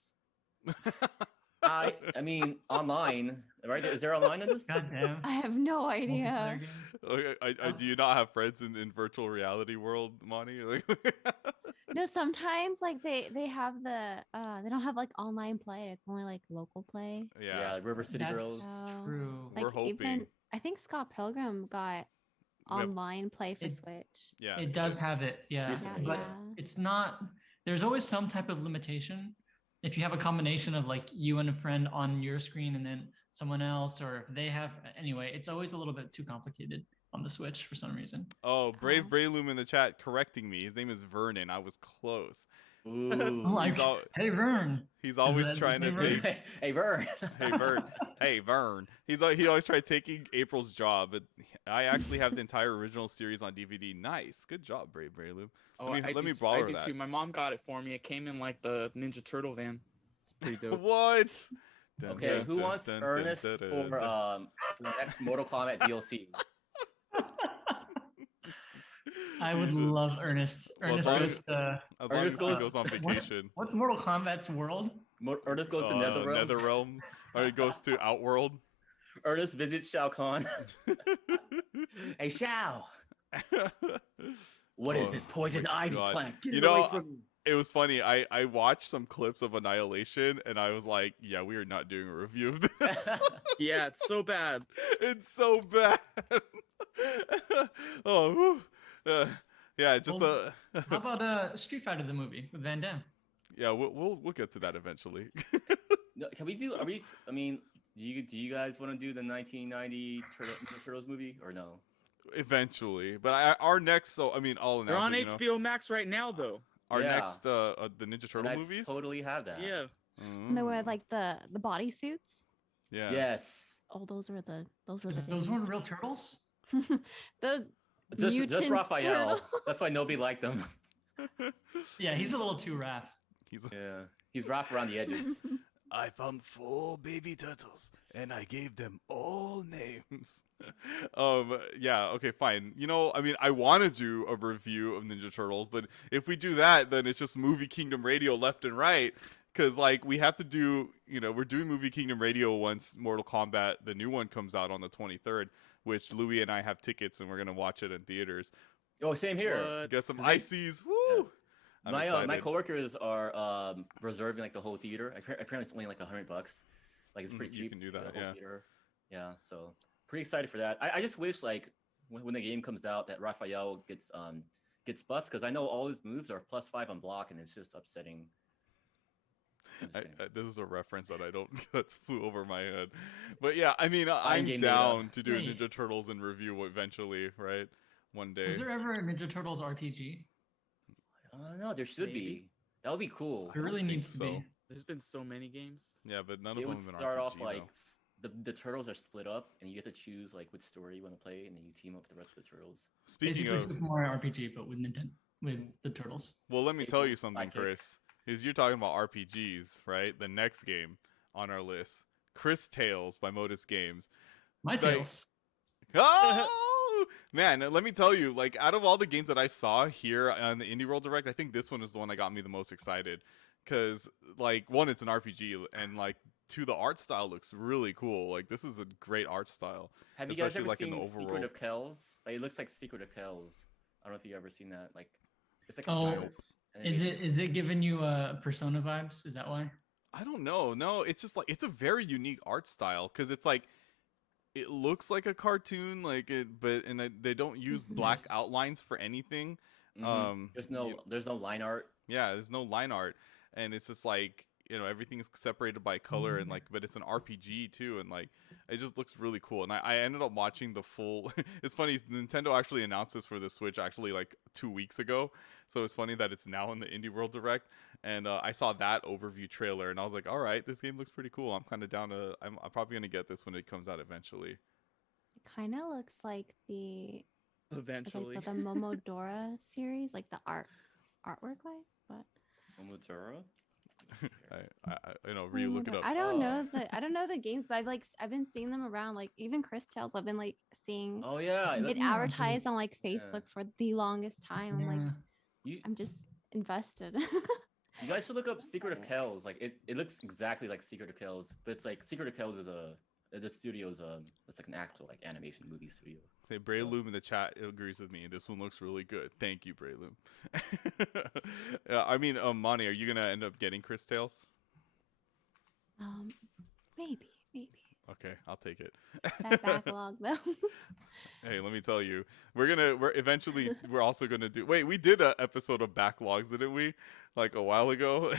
I mean online, right? Is there online in this? God damn. I have no idea. Multiplayer game. Okay, do you not have friends in virtual reality world, Monty? Like, No, sometimes like they have they don't have like online play. It's only like local play. Yeah, River City That's Girls. So, true. like We're hoping. even I think Scott Pilgrim got We have- online play for It- Switch. yeah, It does have it, yeah. Recently, But yeah. it's not. There's always some type of limitation. If you have a combination of like you and a friend on your screen and then someone else, or if they have anyway, it's always a little bit too complicated on the Switch for some reason. Oh, Brave Oh. Brayloom in the chat correcting me. His name is Vernon. I was close. Ooh. I'm like, He's al- hey Vern. He's always that his trying to name, Vern? take. Hey Vern. Hey Vern. Hey Vern. He always tried taking April's job, but I actually have the entire original series on DVD. Nice, good job, Brave Brayloom. Oh, Let me I borrow do that. too. My mom got it for me. It came in like the Ninja Turtle van. It's pretty dope. What? Dun, Okay, dun, who dun, wants dun, dun, Ernest dun, dun, for dun. the next Mortal Kombat DLC? I would should- love Ernest. Well, as Ernest long goes. As long as Ernest he goes- goes on vacation. What's Mortal Kombat's world? Ernest goes to Netherrealm. Netherrealm, or he goes to Outworld. Ernest visits Shao Kahn. Hey Shao, what is Oh this poison my ivy God. plant? Get You it away know, from me. It was funny. I watched some clips of Annihilation, and I was like, "Yeah, we are not doing a review of this. Yeah, it's so bad. It's so bad." Oh, whew. Yeah, just Well, How about Street Fighter the movie with Van Damme? yeah, we'll get to that eventually. No, can we do? I mean, do you guys want to do the 1990 Ninja Turtles movie or no? Eventually, but our next, so I mean, all in They're on you know, HBO Max right now, though. our Yeah. next the Ninja Turtle And I movies. totally have that. Yeah. And they wear Mm, like the bodysuits. yeah. Yes. Oh, those were the Those days. weren't real turtles. Those Just mutant Raphael. turtle. That's why nobody liked them. Yeah, he's a little too Raph. He's Yeah. He's rough around the edges. I found 4 baby turtles and I gave them all names. Yeah, okay, fine. You know, I mean, I want to do a review of Ninja Turtles, but if we do that, then it's just Movie Kingdom Radio left and right. Because, like, we have to do, you know, we're doing Movie Kingdom Radio once Mortal Kombat, the new one, comes out on the 23rd, which Louis and I have tickets and we're going to watch it in theaters. Oh, same here. What? Get some Is it- ices. Woo! I'm My excited. coworkers are reserving like the whole theater. Apparently, it's only like $100. Like it's pretty You cheap. can do for the that, whole yeah. Theater. Yeah. So pretty excited for that. I just wish like when the game comes out that Raphael gets buffed because I know all his moves are +5 on block and it's just upsetting. I'm just kidding. This is a reference that I don't that flew over my head, but yeah, I mean, I'm Fine-game data. down to do a Wait. Ninja Turtles in review eventually, right? One day. Was there ever a Ninja Turtles RPG? No, there should Maybe. be. That would be cool. It really think needs to so. be. There's been so many games. Yeah, but none of It them would have been start RPG, off like though. the turtles are split up and you get to choose like which story you want to play and then you team up with the rest of the turtles. Speaking Basically, of, Super Mario RPG, but with Nintendo, with the turtles. well, let me tell you Fables, something, Sidekick. Chris. Is you're talking about RPGs, right? The next game on our list, Chris Tales by Modus Games. My Like- tails. Oh man, let me tell you, like out of all the games that I saw here on the Indie World Direct, I think this one is the one that got me the most excited. Cause like one, it's an RPG, and like two, the art style looks really cool. Like this is a great art style. Have you guys Especially, ever like, in seen the Secret overworld. of Kells? Like, it looks like Secret of Kells. I don't know if you've ever seen that. Like, it's like Oh, a Is it giving you Persona vibes? Is that why? I don't know. No, it's just like it's a very unique art style because it's like it looks like a cartoon, like it, but they don't use black Nice. outlines for anything. Mhm. There's no you- there's no line art. Yeah, there's no line art, and it's just like everything's separated by color and like, but it's an RPG too, and like it just looks really cool. And I ended up watching the full. It's funny, Nintendo actually announced this for the Switch actually like 2 weeks ago, so it's funny that it's now in the Indie World Direct. And I saw that overview trailer, and I was like, all right, this game looks pretty cool. I'm kind of down to. I'm probably gonna get this when it comes out eventually. It kind of looks like the Eventually. like the Momodora series, like the artwork wise, but Momotaro? Ryu, look it Momodora. up. I don't know Oh. I don't know the games, but I've been seeing them around. Like even Chris Tales, I've been like seeing Oh yeah, it that's, Yeah, advertised on like Yeah. Facebook for the longest time. I'm like, you, I'm just invested. you guys should look up Secret of Kells. Like it looks exactly like Secret of Kells, but it's like Secret of Kells is the studio is it's like an actual like animation movie studio. Say Brayloom in the chat agrees with me. This one looks really good. Thank you, Brayloom. I mean, Monty, are you gonna end up getting Chris Tales? Maybe. Okay, I'll take it. That backlog though. Hey, let me tell you, we're also gonna do. Wait, we did an episode of backlogs, didn't we? Like a while ago,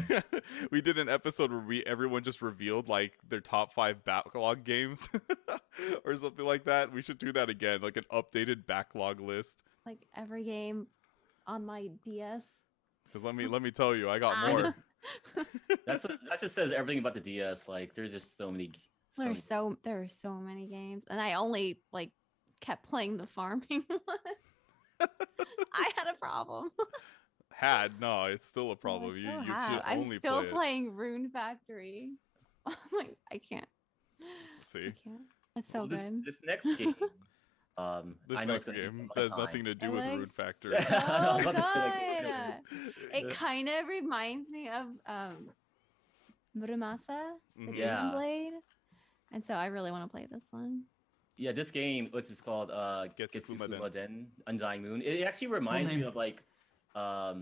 we did an episode where everyone just revealed like their top 5 backlog games, or something like that. We should do that again, like an updated backlog list. Like every game on my DS. Because let me tell you, I got Ah. more. That just says everything about the DS. Like there's just so many. There are so many games, and I only like kept playing the farming one. I had a problem. No, it's still a problem. I You still should have. I'm only still play it. playing Rune Factory. I'm like, I can't. See, I can't. It's so Well, good. this next game, This I know next it's gonna game be has my nothing to do It with the looks Rune Factor. I so was about to say, like, good. It kind of reminds me of Muramasa, the Mhm. Yeah. Demon Blade, and so I really want to play this one. Yeah, this game, which is called Getsufuma Den. Getsufuma Den, Undying Moon. It actually reminds me name. of like a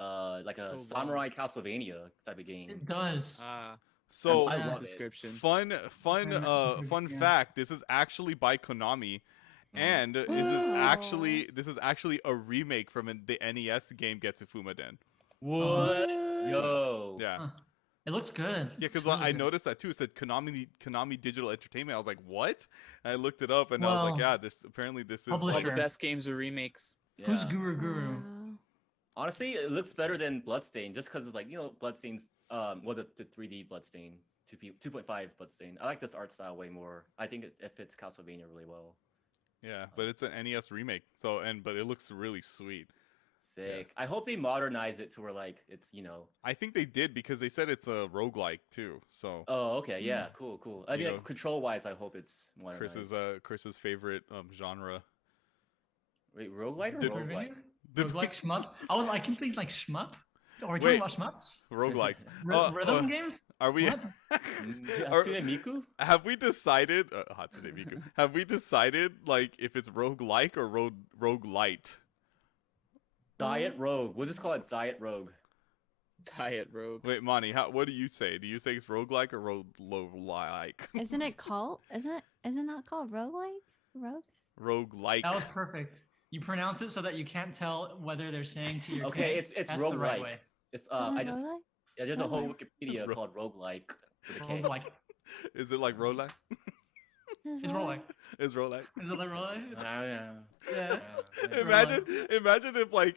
So Samurai Castlevania type of game. It does. So I Yeah. love it. description. fun Yeah. fact, this is actually by Konami. Mhm. And this Wow. is actually a remake from the NES game Getsufuma Den. What? Yo. Yeah. Huh. It looks good. Yeah, because It's really I good. noticed that too. It said Konami Digital Entertainment. I was like, what? And I looked it up, and I was like, Well, yeah, this apparently this is All the publisher. best games are remakes. Who's Yeah. Guru? Wow. Honestly, it looks better than Bloodstain, just because it's like, Bloodstain's the 3D Bloodstain, 2.5 Bloodstain. I like this art style way more. I think it fits Castlevania really well. Yeah, but it's an NES remake. So but it looks really sweet. Sick. I hope they modernize it to where like it's I think they did because they said it's a roguelike too. So Oh, okay, yeah, cool. I You mean, know, like, control-wise, I hope it's modernized. Chris's favorite genre. Wait, roguelite or Did- roguelike? Roguelike shmup. I can think like shmup. Are we Wait. talking about shmups? Roguelikes. Rhythm games? Are we? What? Are- Hatsune Miku? Have we decided? Hatsune Miku. Have we decided like if it's roguelike or roguelite? Diet Rogue. We'll just call it Diet Rogue. Diet Rogue. Wait, Monty, what do you say? Do you say it's roguelike or roguelike? Isn't it called? Isn't it not called roguelike? Roguelike. That was perfect. You pronounce it so that you can't tell whether they're saying to your Okay, K. it's That's the roguelike. right way. It's Isn't it I just roguelike? yeah, there's a whole Roguelike. Wikipedia called roguelike with a K. Roguelike. Is it like roguelike? It's roguelike. It's roguelike. Is it like roguelike? Yeah. Yeah. Imagine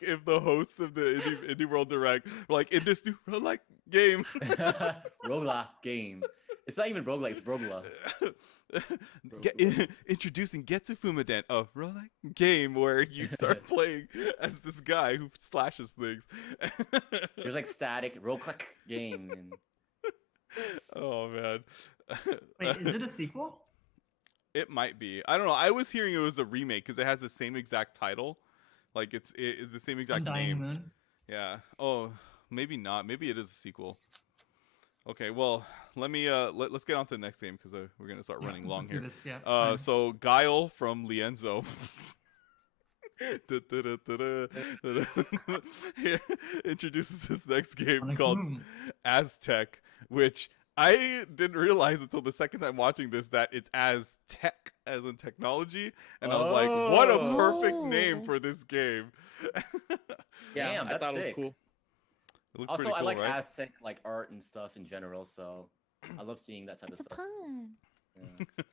if the hosts of the Indie World Direct were like in this new roguelike game. Roguelike game. It's not even roguelike, it's roguela. Introducing Getsufuma Den, a roguelike game where you start playing as this guy who slashes things. There's like static roguelike game. And... Oh man. Wait, is it a sequel? It might be. I don't know. I was hearing it was a remake because it has the same exact title. Like it's the same exact Undying name. Moon. Yeah. Oh, maybe not. Maybe it is a sequel. Okay. Well, let me let's get on to the next game because we're gonna start running long let's do here. this, yeah, fine. So Guile from Lienzo introduces this next game Sonic called Boom. Aztec, which I didn't realize until the second time watching this that it's Aztec as in technology, and I was like, what a perfect name Oh. for this game. Yeah, Damn, I that's thought it sick. was cool. It looks Also, pretty I cool, like right? Aztec like art and stuff in general, so I love seeing that type It's of a stuff. pun.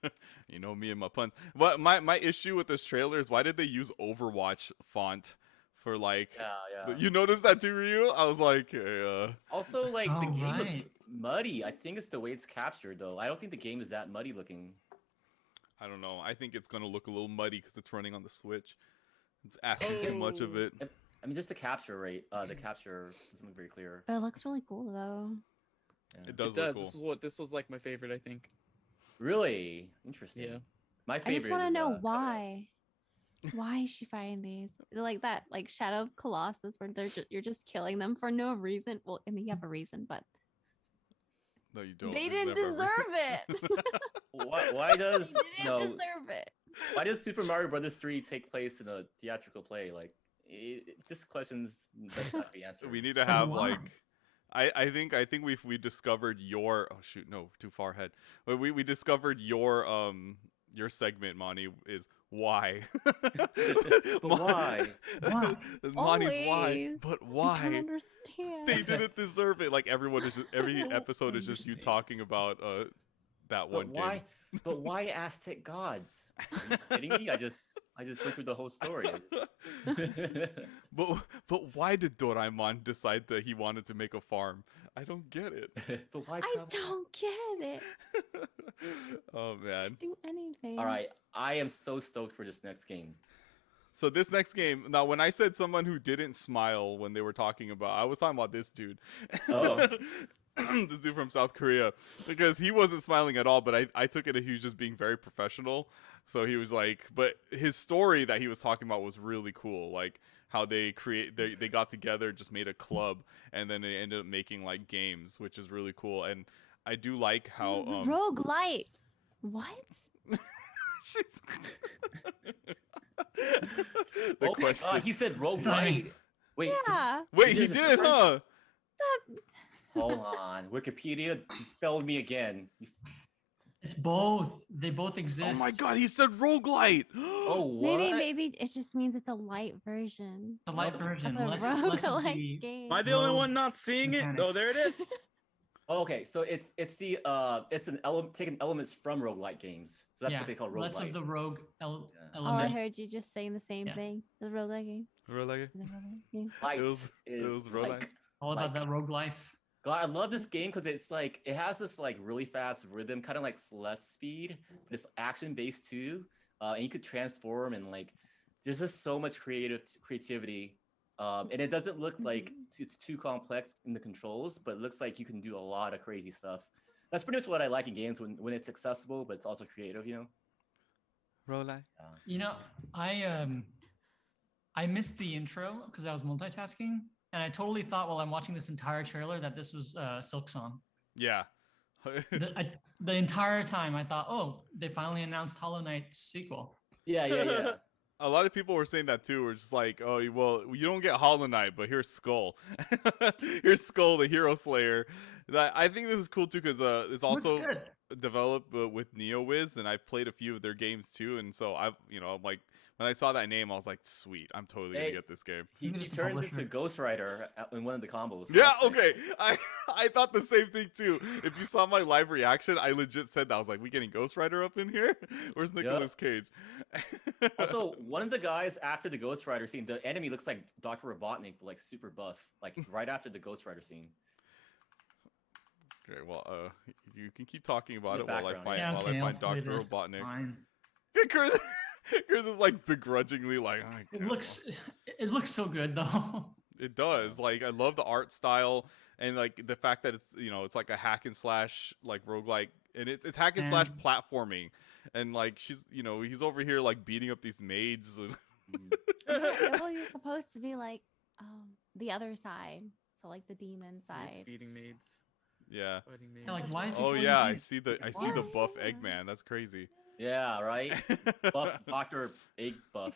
Yeah. You know me and my puns. But my issue with this trailer is why did they use Overwatch font for like? Yeah. You noticed that too, Ryu? I was like, Also, like the Oh, game looks right. muddy. I think it's the way it's captured, though. I don't think the game is that muddy looking. I don't know. I think it's gonna look a little muddy because it's running on the Switch. It's asking too much of it. I mean, just the capture rate. The capture doesn't look very clear. But it looks really cool though. Yeah. It does It does. look This was like my favorite, I think. Really interesting. Yeah. My I favorite. just want to is, know Covenant. why. Why is she fighting these? Like that, like Shadow of Colossus, where you're just killing them for no reason. Well, I mean, you have a reason, but No, you don't. they There's didn't never a reason. deserve it. Why does they didn't deserve it. why does Super Mario Brothers 3 take place in a theatrical play? Like, just questions best not be answered. We need to have why? like. I think we discovered your too far ahead. But we discovered your segment, Monty, is why. But why? Why? Monty's why? Always. But I don't why? understand. They didn't deserve it. Like every episode is just you Understand. talking about that one But why? game. But why Aztec gods? Are you kidding me? I just went through the whole story. But why did Doraemon decide that he wanted to make a farm? I don't get it. But why? I travel? don't get it. Oh man. Do anything. All right, I am so stoked for this next game. So this next game, now when I said someone who didn't smile when they were talking about, I was talking about this dude. Oh. this dude from South Korea, because he wasn't smiling at all, but I took it as he was just being very professional. So he was like, but his story that he was talking about was really cool, like how they got together, just made a club, and then they ended up making like games, which is really cool. And I do like how roguelite. What? The Oh my question. God, he said roguelite. Wait, so Yeah. Wait, he there's a did, difference? huh? Hold on. Wikipedia failed me again. It's both. They both exist. Oh my God, he said roguelite. Oh, what? Maybe it just means it's a light version The light Of version. of a Less of roguelike the game. Am I the only Rogue one not seeing it? Oh, mechanics. there it is. Oh, okay, so it's the it's an element taking elements from roguelite games. So that's yeah, what they call less of roguelite. the rogue Yeah. Oh, I element. heard you just saying the same Yeah. thing. The roguelike game. Roguelike. The roguelike game. Light It was is roguelite. like All about like- that rogue life. God, I love this game because it's like it has this like really fast rhythm, kind of like Celeste speed. But it's action based too, and you could transform and like there's just so much creativity. And it doesn't look like it's too complex in the controls, but it looks like you can do a lot of crazy stuff. That's pretty much what I like in games when it's accessible, but it's also creative. You know. Roguelite. You know, I missed the intro because I was multitasking, and I totally thought while I'm watching this entire trailer that this was Silk Song. Yeah. The entire time I thought, oh, they finally announced Hollow Knight's sequel. Yeah, yeah, yeah. A lot of people were saying that too. We're just like, oh, well, you don't get Hollow Knight, but here's Skull. Here's Skull, the Hero Slayer. That I think this is cool too because it's Looks also good. developed with NeoWiz, and I've played a few of their games too. And so I'm like, when I saw that name, I was like, sweet, I'm totally Hey, gonna get this game. He Who's the turns into publisher? Ghost Rider in one of the combos. so Yeah, that's sick. okay. I thought the same thing too. If you saw my live reaction, I legit said that. I was like, we getting Ghost Rider up in here? Where's Nicolas Cage? Also, one of the guys after the Ghost Rider scene, the enemy looks like Dr. Robotnik, but like super buff, like right after the Ghost Rider scene. Okay, well, you can keep talking about The it while I background, find yeah. Yeah, while okay, I I'll find play Dr. this. Robotnik. Fine. Chris, Chris is like begrudgingly like, "I It guess looks so good though. It does. Like, I love the art style and like the fact that it's like a hack and slash like roguelike, and it's hack and slash And- platforming, and like he's over here like beating up these maids. Well, you're supposed to be like the other side, so like the demon He's side. feeding maids, Yeah. fighting maids. Yeah, like why is he Oh playing yeah, I these? see the Yeah, buff yeah. Eggman. That's crazy. Yeah, right. Buff, Dr. Egg Buff.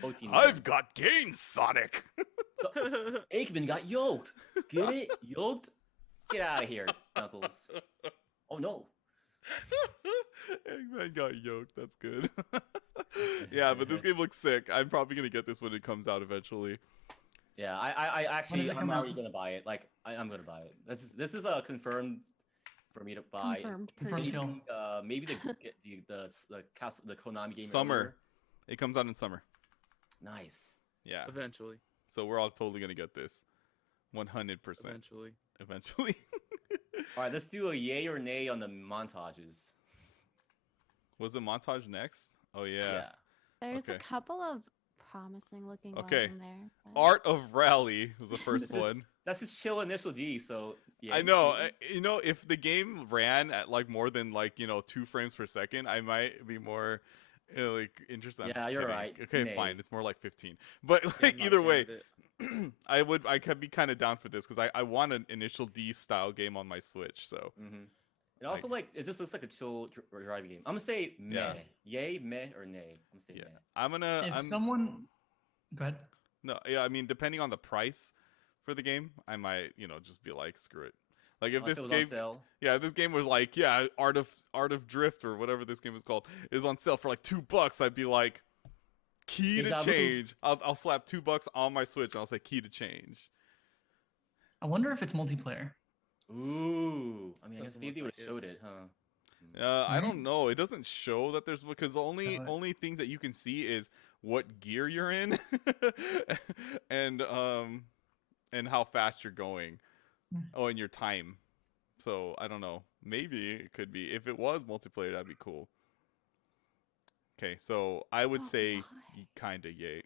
Protein I've Man. got gains, Sonic. Eggman got yoked. Get it? Yoked? Get out of here, Knuckles. Oh no. Eggman got yoked. That's good. Yeah, but this game looks sick. I'm probably gonna get this when it comes out eventually. Yeah, I actually, it I'm come out? already gonna buy it. Like, I'm gonna buy it. This is confirmed for me to buy. Confirmed. Confirmed purchase. kill. Maybe the Konami game. Summer. earlier. It comes out in summer. Nice. Yeah. Eventually, So we're all totally gonna get this. 100%. eventually. Eventually. All right, let's do a yay or nay on the montages. Was the montage next? Oh yeah. There's Okay. a couple of promising looking Okay. ones in there. but- Art of Rally was the first It's just- one. That's just chill initial D. So yeah. I know. If the game ran at like more than like 2 frames per second, I might be more like interested. I'm Yeah, just you're kidding. right. Okay, Nay. fine. It's more like 15. But Yeah, like I'm not either a fan way, of it. I could be kind of down for this because I want an initial D style game on my Switch. So Mm-hmm. It also like it just looks like a chill driving game. I'm gonna say meh. Yeah. Yay, meh, or nay. I'm gonna say yeah, meh. I'm gonna. If I'm someone, go ahead. no. Yeah, I mean, depending on the price for the game, I might just be like, screw it. Like if Like, this it was on game, sale. yeah, if this game was like, yeah, Art of Drift or whatever this game is called is on sale for like $2, I'd be like, key to Deja vu. change. I'll slap $2 on my Switch and I'll say key to change. I wonder if it's multiplayer. Ooh, I mean, I guess Doesn't maybe they look would have like showed it, huh? I Right? don't know. It doesn't show that there's because the only But- only things that you can see is what gear you're in, and how fast you're going. Hmm. Oh, and your time. So I don't know. Maybe it could be. If it was multiplayer, that'd be cool. Okay, so I would Oh, say why? kinda yay.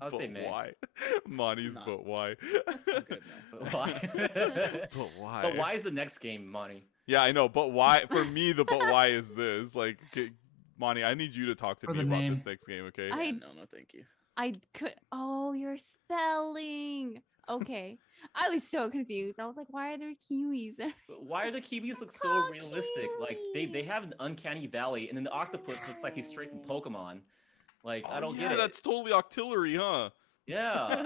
I would say May. why? Monty's Nah. but why? I'm good now. But why? But why? But why is the next game, Monty? Yeah, I know, but why? For me, the but why is this like, Monty? I need you to talk to For me the about name. this next game, okay? I- No, thank you. I could. Oh, your spelling. Okay. I was so confused. I was like, why are there kiwis? But why are the kiwis look so called realistic? Like they kiwi. have an uncanny valley, and then the octopus looks like he's straight from Pokemon. Like I Oh, don't yeah, get it. that's totally Octillery, huh? Yeah,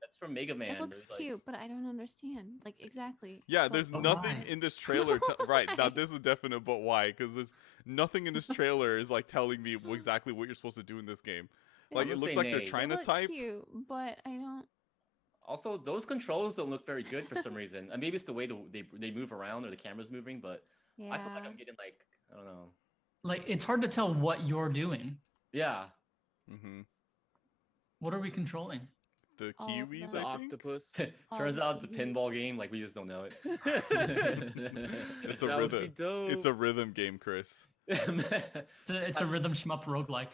that's from Mega Man. It looks There's, like- cute, but I don't understand. Like exactly. Yeah, But there's But nothing why? in this trailer. Right now, Why? this is a definite but why, because there's nothing in this trailer is like telling me exactly what you're supposed to do in this game. They Like I'm it gonna looks say like they're nay. They trying to look type. cute, but I don't. Also, those controls don't look very good for some reason. And maybe it's the way they move around or the camera's moving, but Yeah. I feel like I'm getting like I don't know. Like it's hard to tell what you're doing. Yeah, Hmm. What are we controlling? The All kiwis, The the- I think. octopus. turns the out it's a kiwis. pinball game. Like we just don't know it. It's a That would be rhythm. dope. It's a rhythm game, Chris. It's a rhythm shmup roguelike.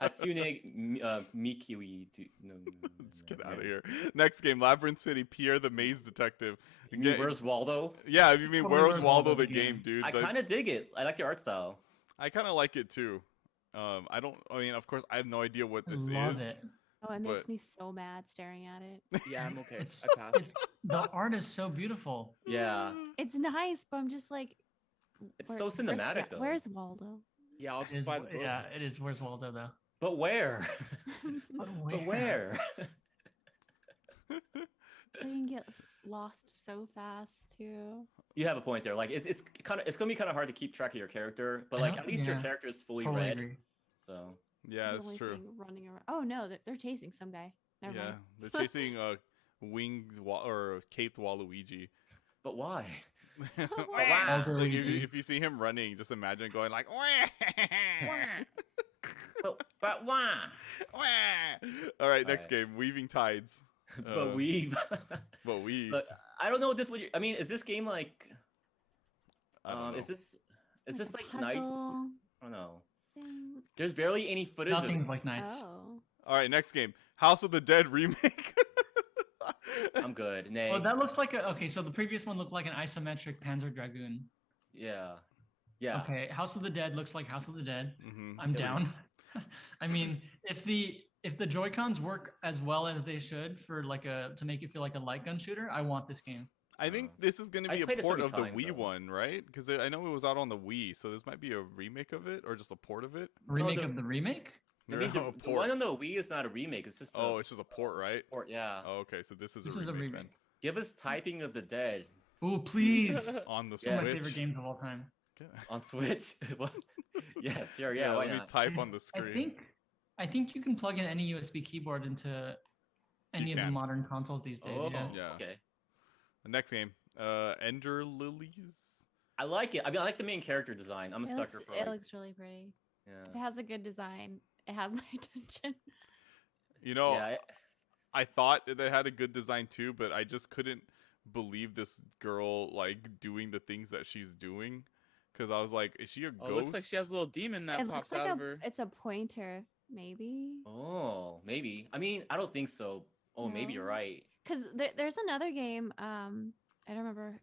Hatsune Mikiwi. No, Let's get out of here. Next game, Labyrinth City, Pierre the Maze Detective. You mean, Ga- where's Waldo? Yeah, you mean Totally Where's Where's Waldo Waldo the the game, game. dude? I Like, kind of dig it. I like the art style. I kind of like it too. I don't. I mean, of course, I have no idea what I this love is. it. Oh, it makes but- me so mad staring at it. Yeah, I'm okay. It's, I passed. it's the art is so beautiful. Yeah, It's nice, but I'm just like. it's where- so where's- cinematic yeah, though. Where's Waldo? Yeah, I'll It just is, buy the book. yeah, it is. Where's Waldo though? But where? But But where? I can get lost so fast too. You have a point there. Like it's kind of it's gonna be kind of hard to keep track of your character, but I like know, at least your yeah. character is fully Totally red. agree. So Yeah, The that's only true. thing running around. Oh no, they're chasing some guy. Never Yeah, mind. they're chasing winged or caped Waluigi. but why? Like, Waluigi. if you see him running, just imagine going like, "Wah!" But why? All right, next Alright. game, Weaving Tides. But we. But we. But I don't know what this would. I mean, is this game like? I don't know. Is this Like like a Knights? puzzle I don't know. thing. There's barely any footage. Of Nothing's like Knights. Oh. All right, next game, House of the Dead remake. I'm good. Nay. Oh, that looks like a okay. So the previous one looked like an isometric Panzer Dragoon. Yeah. Yeah. Okay, House of the Dead looks like House of the Dead. Mhm. I'm So- down. I mean, if the Joy-Cons work as well as they should for like to make it feel like a light gun shooter, I want this game. I think this is going to I be a played it so port many of the times, Wii though. one, right? Because I know it was out on the Wii, so this might be a remake of it or just a port of it. Remake the- of the remake? I mean, No, the one on the Wii is not a remake. It's just a Oh, it's just a port, right? port. Yeah. Oh, okay, so this is This a is a remake, remake. Give us Typing of the Dead Oh, please! then. On the It's one of my Switch. favorite games of all time. Okay. on Switch. What? Yes. Sure. Yeah. Why let me not? type on the screen. I think you can plug in any USB keyboard into any of the can. modern consoles these days. Oh. Yeah. Yeah. Okay. The next game, Ender Lilies. I like it. I mean, I like the main character design. I'm a It sucker looks, for it like. looks really pretty. If it Yeah. has a good design, it has my attention. You know, Yeah. I thought they had a good design too, but I just couldn't believe this girl like doing the things that she's doing. Because I was like, is she a Oh, ghost? it looks like she has a little demon that It pops looks like out of her. it's a pointer, maybe. Oh, maybe. I mean, I don't think so. Oh, maybe you're No. right. Because there's another game. I don't remember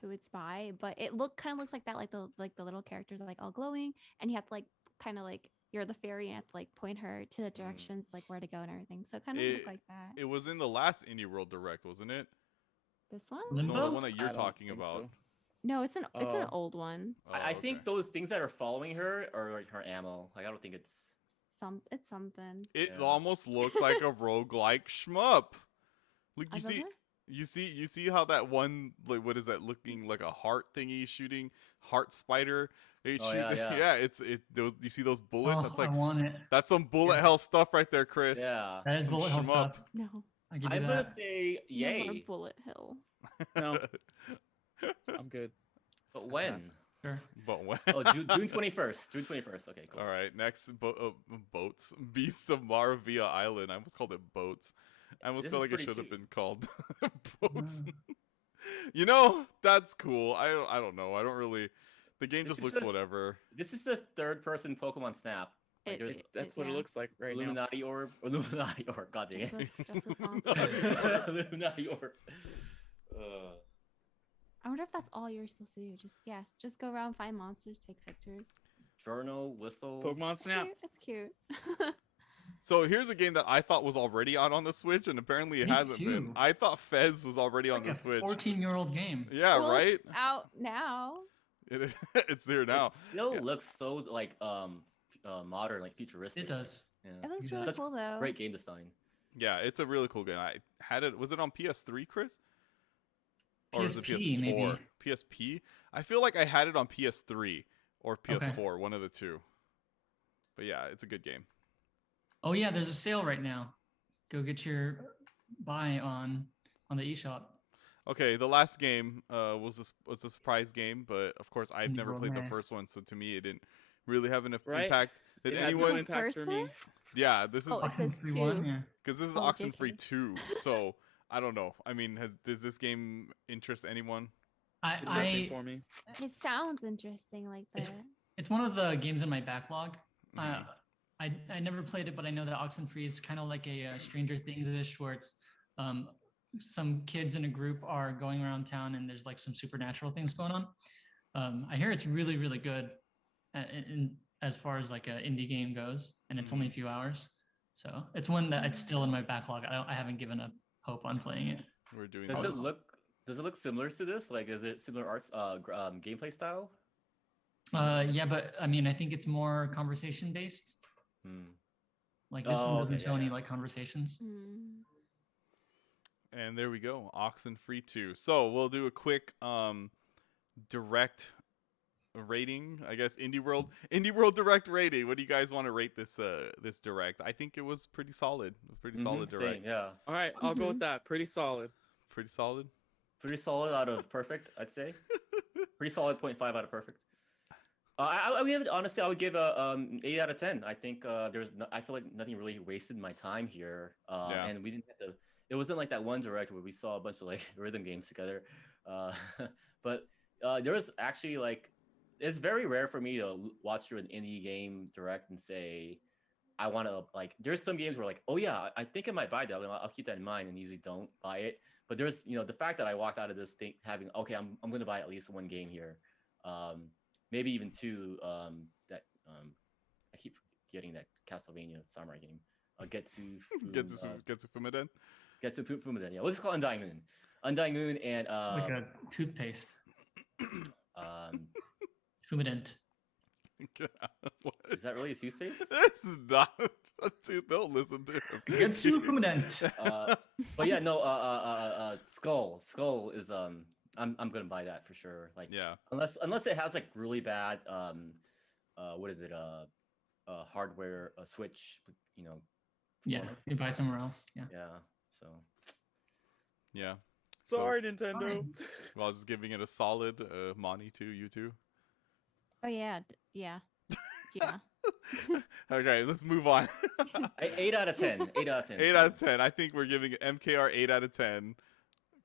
who it's by, but it kind of looks like that. Like the little characters are like all glowing, and you have to like kind of like you're the fairy and you have to like point her to the directions like where to go and everything. So it kind of look like that. It was in the last Indie World Direct, wasn't it? This one? No, the Limbo? one that you're I don't talking think about. so. No, it's an Oh. old one. Oh, I think okay. those things that are following her are like her ammo. Like I don't think it's. It's something. It Yeah. almost looks like a roguelike shmup. Like Does it? you see how that one, like, what is that looking like, a heart thingy shooting heart spider? It Oh, shoots- yeah, yeah. yeah, it's those, you see those bullets? Oh, That's I like want it. that's some bullet Yeah. hell stuff right there, Chris. Yeah. That is some bullet hell shmup. stuff. No. I give you I'm gonna that. say No more yay. Bullet Hill. No, I'm good. But when? pass. Sure. But when? Oh, June 21st. June 21st. Okay, cool. All right, next boats, Beasts of Maravilla Island. I almost called it boats. I almost This feel is like it pretty should have cheap. been called boats. Mm. You know, that's cool. I don't know. I don't really. The game This just is looks just- whatever. This is the third-person Pokemon Snap. That's what it yeah. looks like right now. Illuminati orb. Illuminati orb. God dang Just it. with monsters. Illuminati orb. I wonder if that's all you're supposed to do. Just go around, find monsters, take pictures. Journal, whistle. Pokemon Snap. It's cute. So here's a game that I thought was already out on the Switch, and apparently it Me hasn't been. too. I thought Fez was already on Like the a Switch. 14-year-old game. Yeah, Well, right. It's out now. It is. It's there now. It still Yeah. looks so like modern, like futuristic. It does. Yeah. It looks It really does. cool though. Great game design. Yeah, it's a really cool game. I had it. Was it on PS3, Chris? Or was it PSP, PS4? maybe. PSP. I feel like I had it on PS3 or PS4, Okay. one of the two. But yeah, it's a good game. Oh yeah, there's a sale right now. Go get your buy on the eShop. Okay, the last game was a surprise game, but of course I've Indie never World, played the meh. first one, so to me it didn't really have enough Right? impact. Did It had no anyone? The impact first for me. one? Yeah, this is Oh, it says Oxenfree 1, two. yeah. because this is Oh, Oxenfree JK. 2, so I don't know. I mean, does this game interest anyone? Did nothing I for me. It sounds interesting, like the. it's one of the games in my backlog. Mhm. I never played it, but I know that Oxenfree is kind of like a Stranger Things-ish, where it's some kids in a group are going around town and there's like some supernatural things going on. I hear it's really, really good as far as like an indie game goes, and it's only a few hours. So it's one that it's still in my backlog. I haven't given up hope on playing it. We're doing. Does this. it look similar to this? Like, is it similar arts gameplay style? Yeah, but I mean, I think it's more conversation based. Hmm. Like this Oh, one doesn't okay, show yeah, any yeah. like conversations. Mm. And there we go, Oxenfree 2. So we'll do a quick direct rating, I guess. Indie World direct rating. What do you guys want to rate this this direct? I think it was pretty solid. It was pretty solid direct. Same, yeah. All right, I'll go with that. Pretty solid. Pretty solid. Pretty solid out of perfect, I'd say. Pretty solid 0.5 out of perfect. Honestly, I would give a 8 out of 10. I think I feel like nothing really wasted my time here. Yeah. And we didn't have to. It wasn't like that one direct where we saw a bunch of like rhythm games together. But there was actually like, it's very rare for me to watch through an indie game direct and say, I want to like. There's some games where like, oh yeah, I think I might buy that. I'll keep that in mind, and usually don't buy it. But there's the fact that I walked out of this thing having, okay, I'm going to buy at least one game here. Maybe even two. That I keep getting that Castlevania Samurai game. Getsu Fumaden. Getsu Fumaden. Yeah, what's it called? Undying Moon. Undying Moon and Like a toothpaste. Fumident. What? is that really a toothpaste? This is not a tooth. Don't listen to him. Getsu Fumident. But yeah, no. Skull. Skull is I'm gonna buy that for sure. Like Yeah. unless it has like really bad what is it hardware Switch Yeah, performance. you buy somewhere else. Yeah. Yeah. So Yeah. Sorry, Nintendo. Well, just giving it a solid Monty to you two. Oh yeah, yeah, yeah. Okay, let's move on. 8 out of 10. 8 out of 10. 8 out of 10. I think we're giving MKR 8 out of 10.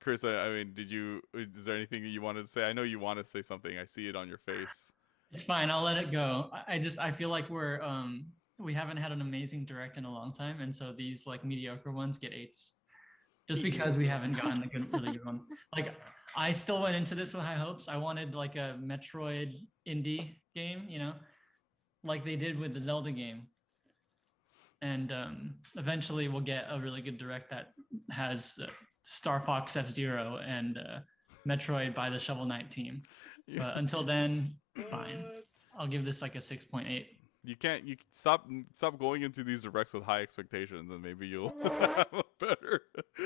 Chris, I mean, is there anything that you wanted to say? I know you want to say something. I see it on your face. It's fine. I'll let it go. I feel like we haven't had an amazing direct in a long time, and so these like mediocre ones get 8s, just because we haven't gotten a really good one. Like I still went into this with high hopes. I wanted like a Metroid indie game, like they did with the Zelda game, and eventually we'll get a really good direct that has Star Fox F-Zero and Metroid by the Shovel Knight team. But until then, fine. I'll give this like a 6.8. You stop going into these directs with high expectations, and maybe you'll have a better.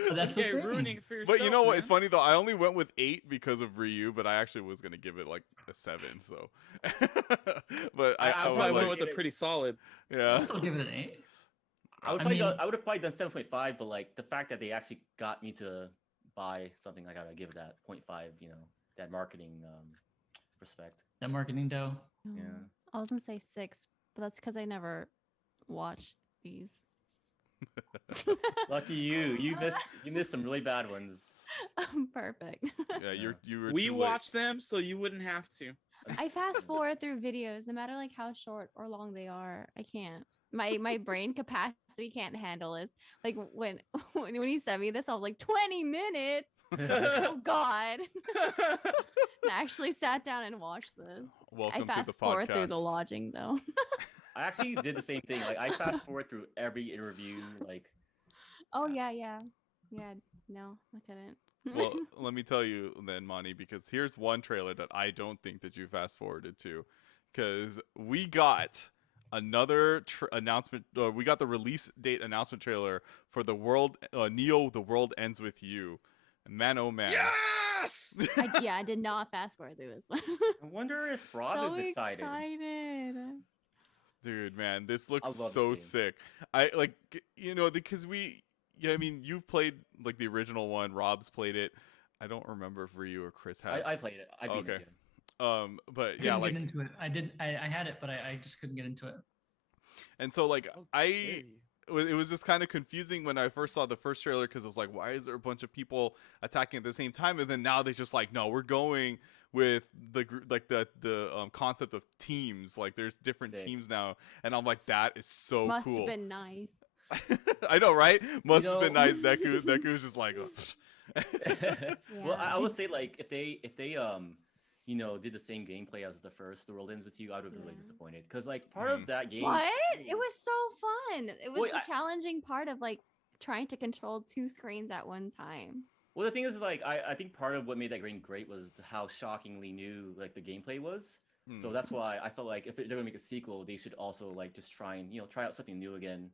But that's the Okay, thing. ruining it for yourself. But you know what? man. It's funny though. I only went with 8 because of Ryu, but I actually was gonna give it like a 7. So, but I That's was why I like, went with a pretty solid. yeah. I'll still give it an 8. I would have probably done 7.5, but like the fact that they actually got me to buy something, I gotta give that 0.5. That marketing respect. That marketing dough. Yeah. I was gonna say 6, but that's because I never watched these. Lucky you. You missed some really bad ones. Perfect. Yeah, you were. We too late. watched them, so you wouldn't have to. I fast forward through videos, no matter like how short or long they are. I can't. My brain capacity can't handle this. Like when he sent me this, I was like 20 minutes. Oh God! I actually sat down and watched this. Welcome I to the fast forward through the podcast. lodging though. I actually did the same thing. Like I fast forward through every interview. Like Oh Yeah. yeah. No, I couldn't. Well, let me tell you then, Monty, because here's one trailer that I don't think that you fast forwarded to, because we got another announcement. We got the release date announcement trailer for the world Neo: The World Ends with You. Man, oh man! Yes! I did not fast forward through this one. I wonder if Rob So is excited. Dude, man, this looks love this so game. sick. I like, because yeah, I mean, you've played like the original one. Rob's played it. I don't remember if Ryu or Chris has. I played it. I beat Okay. it. Yeah. But Couldn't yeah, like, get into it. I did. I had it, but I just couldn't get into it. and so like Okay. it was just kind of confusing when I first saw the first trailer, because it was like, why is there a bunch of people attacking at the same time? And then now they just like, no, we're going with the concept of teams. Like there's different Sick. teams now, and I'm like, that is so Must cool. have been nice. I know, right? Must have know- been nice. Deku was just like, Well, I Yeah. would say like if they did the same gameplay as the first The World Ends with You, I would have been really Yeah. disappointed because like part Mhm. of that game. What? It was so fun. It was Wait, the challenging part of like trying to control two screens at one time. Well, the thing is like I think part of what made that game great was how shockingly new like the gameplay was. So Hmm. that's why I felt like if they're gonna make a sequel, they should also like just try and try out something new again.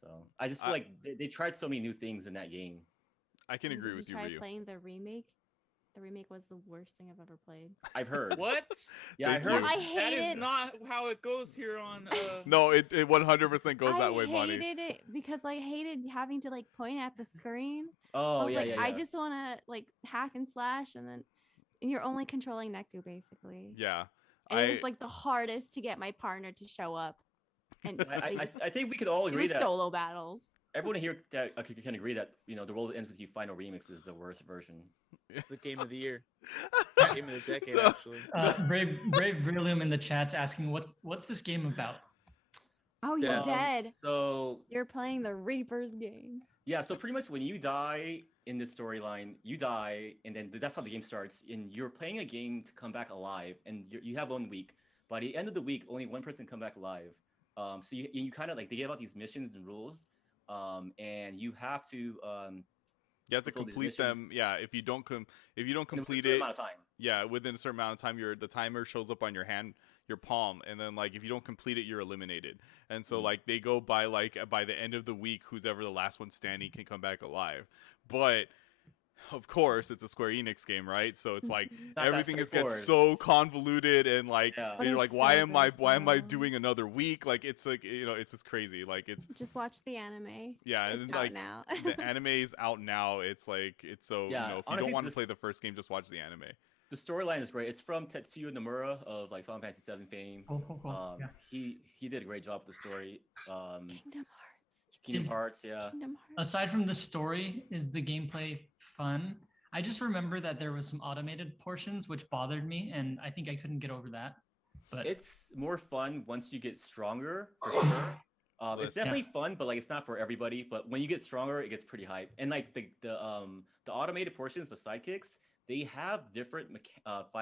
So I just feel like they tried so many new things in that game. I can And agree did with you you, try Ryu. playing the remake? The remake was the worst thing I've ever played. I've heard. What? Yeah, I Thank heard. you. I That hate is it. not how it goes here on. No, it 100% goes that way, I Monty. hated it because I hated having to like point at the screen. I Oh was yeah, like, yeah, I yeah. just want to like hack and slash, and you're only controlling Nektu basically. Yeah. And it was like the hardest to get my partner to show up. And I think we could all it agree was that solo battles. everyone here that can agree that The World Ends with You Final Remix is the worst version. It's the game of the year. Game of the decade, So- actually. Brave Brillium in the chat's asking what's this game about? Oh, you're Yeah. dead. So You're playing the Reaper's games. yeah, so pretty much when you die in this storyline, you die, and then that's how the game starts. And you're playing a game to come back alive, and you have 1 week. By the end of the week, only one person come back alive. So you kind of like they give out these missions and rules, and you have to You have to fulfill these complete missions them. Yeah, if you don't in a complete certain it, amount of time. yeah, within a certain amount of time, the timer shows up on your hand, your palm, and then like if you don't complete it, you're eliminated. And so like they go by the end of the week, who's ever the last one standing can come back alive. But of course, it's a Square Enix game, right? So it's like Not that everything gets straightforward. so convoluted, and like Yeah. But you're it's like, why so am I good, though. doing another week? Like it's like it's just crazy. Like it's Just watch the anime. yeah, It's and out like now. the anime is out now. It's like it's so Yeah, if you honestly, don't want to this- play the first game, just watch the anime. The storyline is great. It's from Tetsuya Nomura of like Final Fantasy VII fame. Cool. Yeah. He did a great job with the story. Kingdom Hearts. Kingdom Hearts, yeah. Kingdom Hearts. Aside from the story, is the gameplay fun? I just remember that there was some automated portions which bothered me, and I think I couldn't get over that. But It's more fun once you get stronger, for sure. It's Listen. definitely fun, but like it's not for everybody. But when you get stronger, it gets pretty hype. And like the automated portions, the sidekicks, they have different Yeah.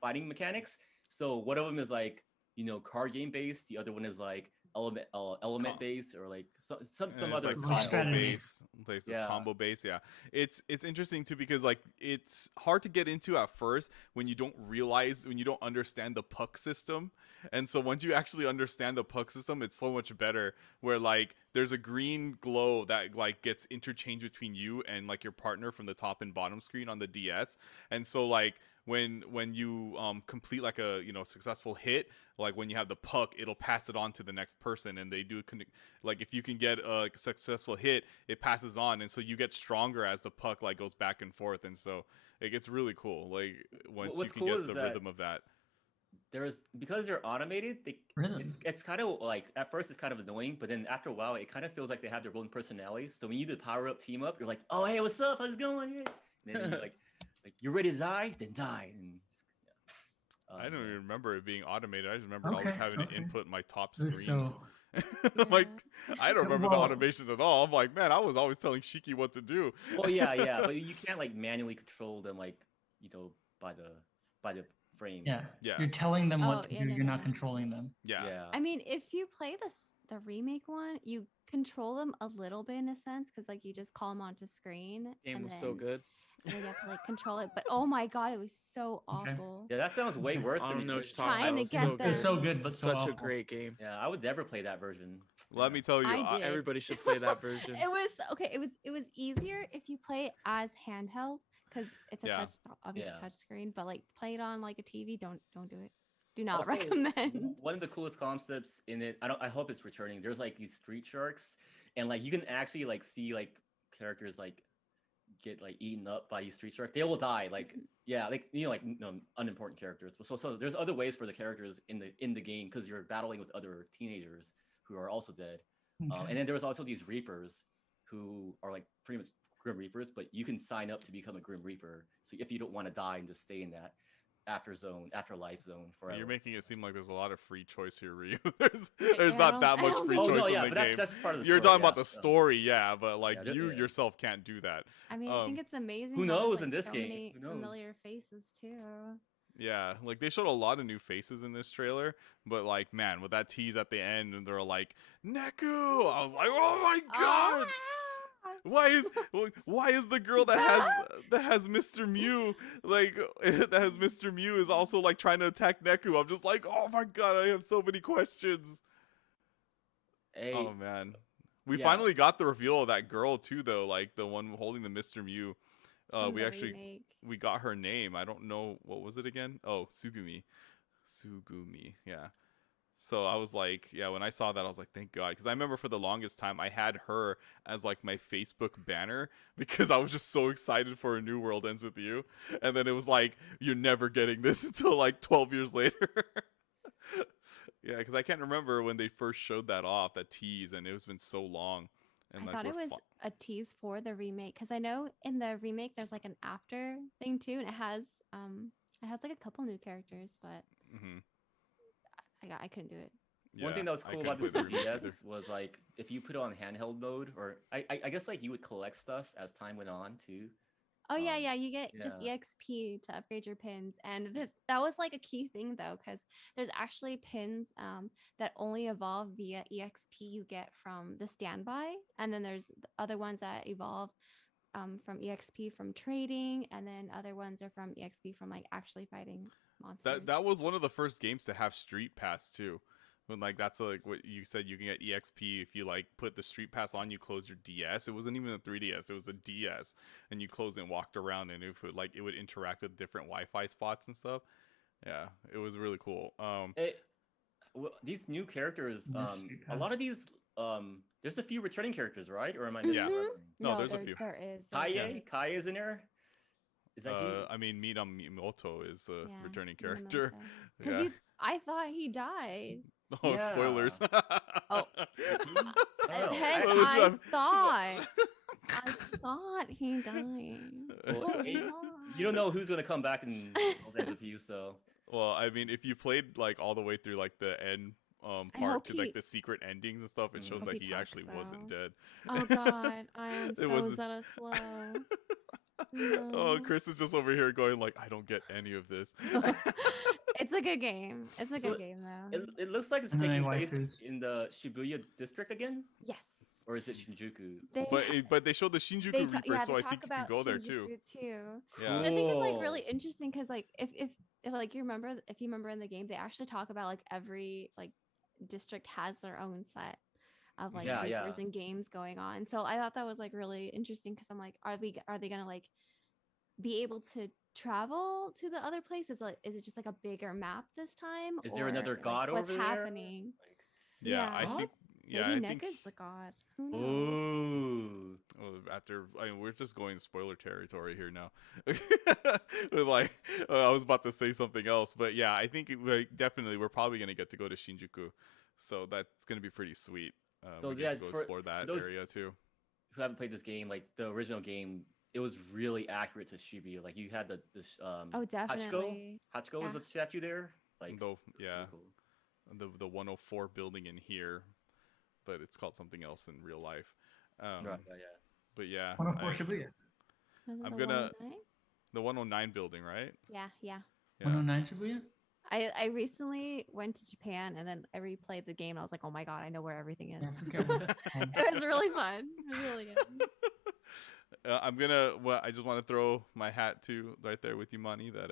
fighting mechanics. So one of them is like card game based. The other one is like element based, or like some And it's other like Like combo strategy. base. There's this Yeah. combo base, yeah. It's interesting too, because like it's hard to get into at first when you don't understand the puck system. And so once you actually understand the puck system, it's so much better, where like there's a green glow that like gets interchanged between you and like your partner from the top and bottom screen on the DS. And so like when you complete like a successful hit, like when you have the puck, it'll pass it on to the next person, and they do like if you can get a successful hit, it passes on, and so you get stronger as the puck like goes back and forth, and so it gets really cool. Like once you what's can cool get is the that rhythm of that. because they're automated, Rhythm. it's kind of like at first it's kind of annoying, but then after a while it kind of feels like they have their own personality. So when you do the power up team up, you're like, oh hey, what's up? How's it going? And then you're like you're ready to die, then die. And I don't even Yeah. remember it being automated. I just remember always Okay, having to okay. input my top So- screens. Yeah. Like, I don't remember the Well- automation at all. I'm like, man, I was always telling Shiki what to do. Well, yeah, but you can't like manually control them like by the frame. Yeah. Yeah. You're telling them Oh, what to yeah, do. no, You're no, not no. controlling them. Yeah. Yeah. I mean, if you play the remake one, you control them a little bit in a sense because like you just call them onto screen. Game and was then, so good. And then you have to like control it. But oh my god, it was so Okay. awful. Yeah, that sounds way Okay. worse I than don't know the what game. you're talking Trying about. to It was get so them. It's so good. good, but so Such awful. a great game. Yeah, I would never play that version. Let me tell you, I did. Everybody should play that version. It was okay. It was easier if you play it as handheld because it's a Yeah. obviously Yeah. touch screen. But like play it on like a TV. Don't do it. Do not Also, recommend. One of the coolest concepts in it, I hope it's returning. There's like these street sharks, and like you can actually like see like characters like get like eaten up by these street sharks. They will die. Like like unimportant characters. So there's other ways for the characters in the game because you're battling with other teenagers who are also dead. Okay. And then there was also these reapers who are like pretty much grim reapers, but you can sign up to become a grim reaper. So if you don't want to die and just stay in that afterlife zone forever. you're making it seem like there's a lot of free choice here, Ryu. There's not I that don't much think free so. choice no, in yeah, the but game. that's part of the You're story. talking about the so- story, yeah, but like Yeah, you yeah. yourself can't do that. I mean, I think it's amazing. who how there's, knows like, in this so game? many Who knows? familiar faces too. Yeah, like they showed a lot of new faces in this trailer, but like, man, with that tease at the end, and they're like, Neku! I was like, oh my god! Ah! Why is the girl that has Mr. Mew like that has Mr. Mew is also like trying to attack Neku? I'm just like, oh my god, I have so many questions. Hey, Oh man, we Yeah. finally got the reveal of that girl too, though. Like the one holding the Mr. Mew. From We the actually remake. we got her name. I don't know what was it again. Oh, Sugumi. Yeah. So I was like, yeah, when I saw that, I was like, thank God. Because I remember for the longest time, I had her as like my Facebook banner because I was just so excited for A New World Ends With You. And then it was like, you're never getting this until like 12 years later. Yeah, because I can't remember when they first showed that off, that tease, and it's been so long. And I like, thought it was a tease for the remake because I know in the remake there's like an after thing too, and it has like a couple new characters, but Mhm. I couldn't do it. one thing that was I cool couldn't about this play the remake either. DS was like if you put it on handheld mode, or I guess like you would collect stuff as time went on too. Oh yeah, Um, yeah, you get just yeah. EXP to upgrade your pins, and that was like a key thing though, because there's actually pins that only evolve via EXP you get from the standby, and then there's the other ones that evolve from EXP from trading, and then other ones are from EXP from like actually fighting monsters. That was one of the first games to have Street Pass too. When like that's like what you said, you can get EXP if you like put the Street Pass on, you close your DS. It wasn't even a 3DS, it was a DS, and you closed it and walked around, and it would interact with different Wi-Fi spots and stuff. Yeah, it was really cool. These new characters, More Street a lot Pass. of these, there's a few returning characters, right? Or am I missing Yeah. Mhm. something? No, there's a few. There is. Kai is in there. Is that he? I mean, Miyamoto is a Yeah, returning character. Because Yeah. I thought he died. Oh, Yeah. spoilers. Oh. Is he? I don't know. Hence, Well, this I is- thought he died. Well, Oh, hey, no. you don't know who's gonna come back and hold with you, so Well, I mean, if you played like all the way through like the end part hope to like he- the secret endings and stuff, it shows Hope that he he actually talks, wasn't though. dead. Oh God, I am It so wasn't- slow. Oh, No. Chris is just over here going like, I don't get any of this. It's a good game. It's a So, good game though. it looks like it's And then taking I place waifus. in the Shibuya district again, Yes. or is it Shinjuku? They But they showed the Shinjuku they Reaper, yeah, so they I talk think you can about go there too. Shinjuku too. Yeah. Which I think is like Cool. really interesting because like if like you remember if you remember in the game they actually talk about like every like district has their own set of like Yeah, yeah. reapers and games going on. So I thought that was like really interesting because I'm like, are they gonna like be able to travel to the other places? Like, is it just like a bigger map this time? Is there another like, god what's over there? happening? Yeah, I Yeah. think. Yeah, Maybe I think. Neka's the god. Who knows? Ooh. I mean, we're just going spoiler territory here now. With, like, I was about to say something else, but yeah, I think we're probably gonna get to go to Shinjuku, so that's gonna be pretty sweet. So we yeah, get to go for explore that those area too. who haven't played this game, like the original game it was really accurate to Shibuya. Like you had this Oh, Hachiko. definitely. Hachiko was Yeah. a statue there. Like Though, it's yeah, really cool. the 104 building in here, but it's called something else in real life. Right, yeah. But yeah, 104 Shibuya. Was it I'm the gonna 109? the 109 building, right? Yeah, yeah. Yeah. 109 Shibuya. I recently went to Japan and then I replayed the game and I was like, oh my god, I know where everything is. Yeah, I forget what- It was really fun. It was really good. I'm gonna. Well, I just want to throw my hat to right there with you, Money. That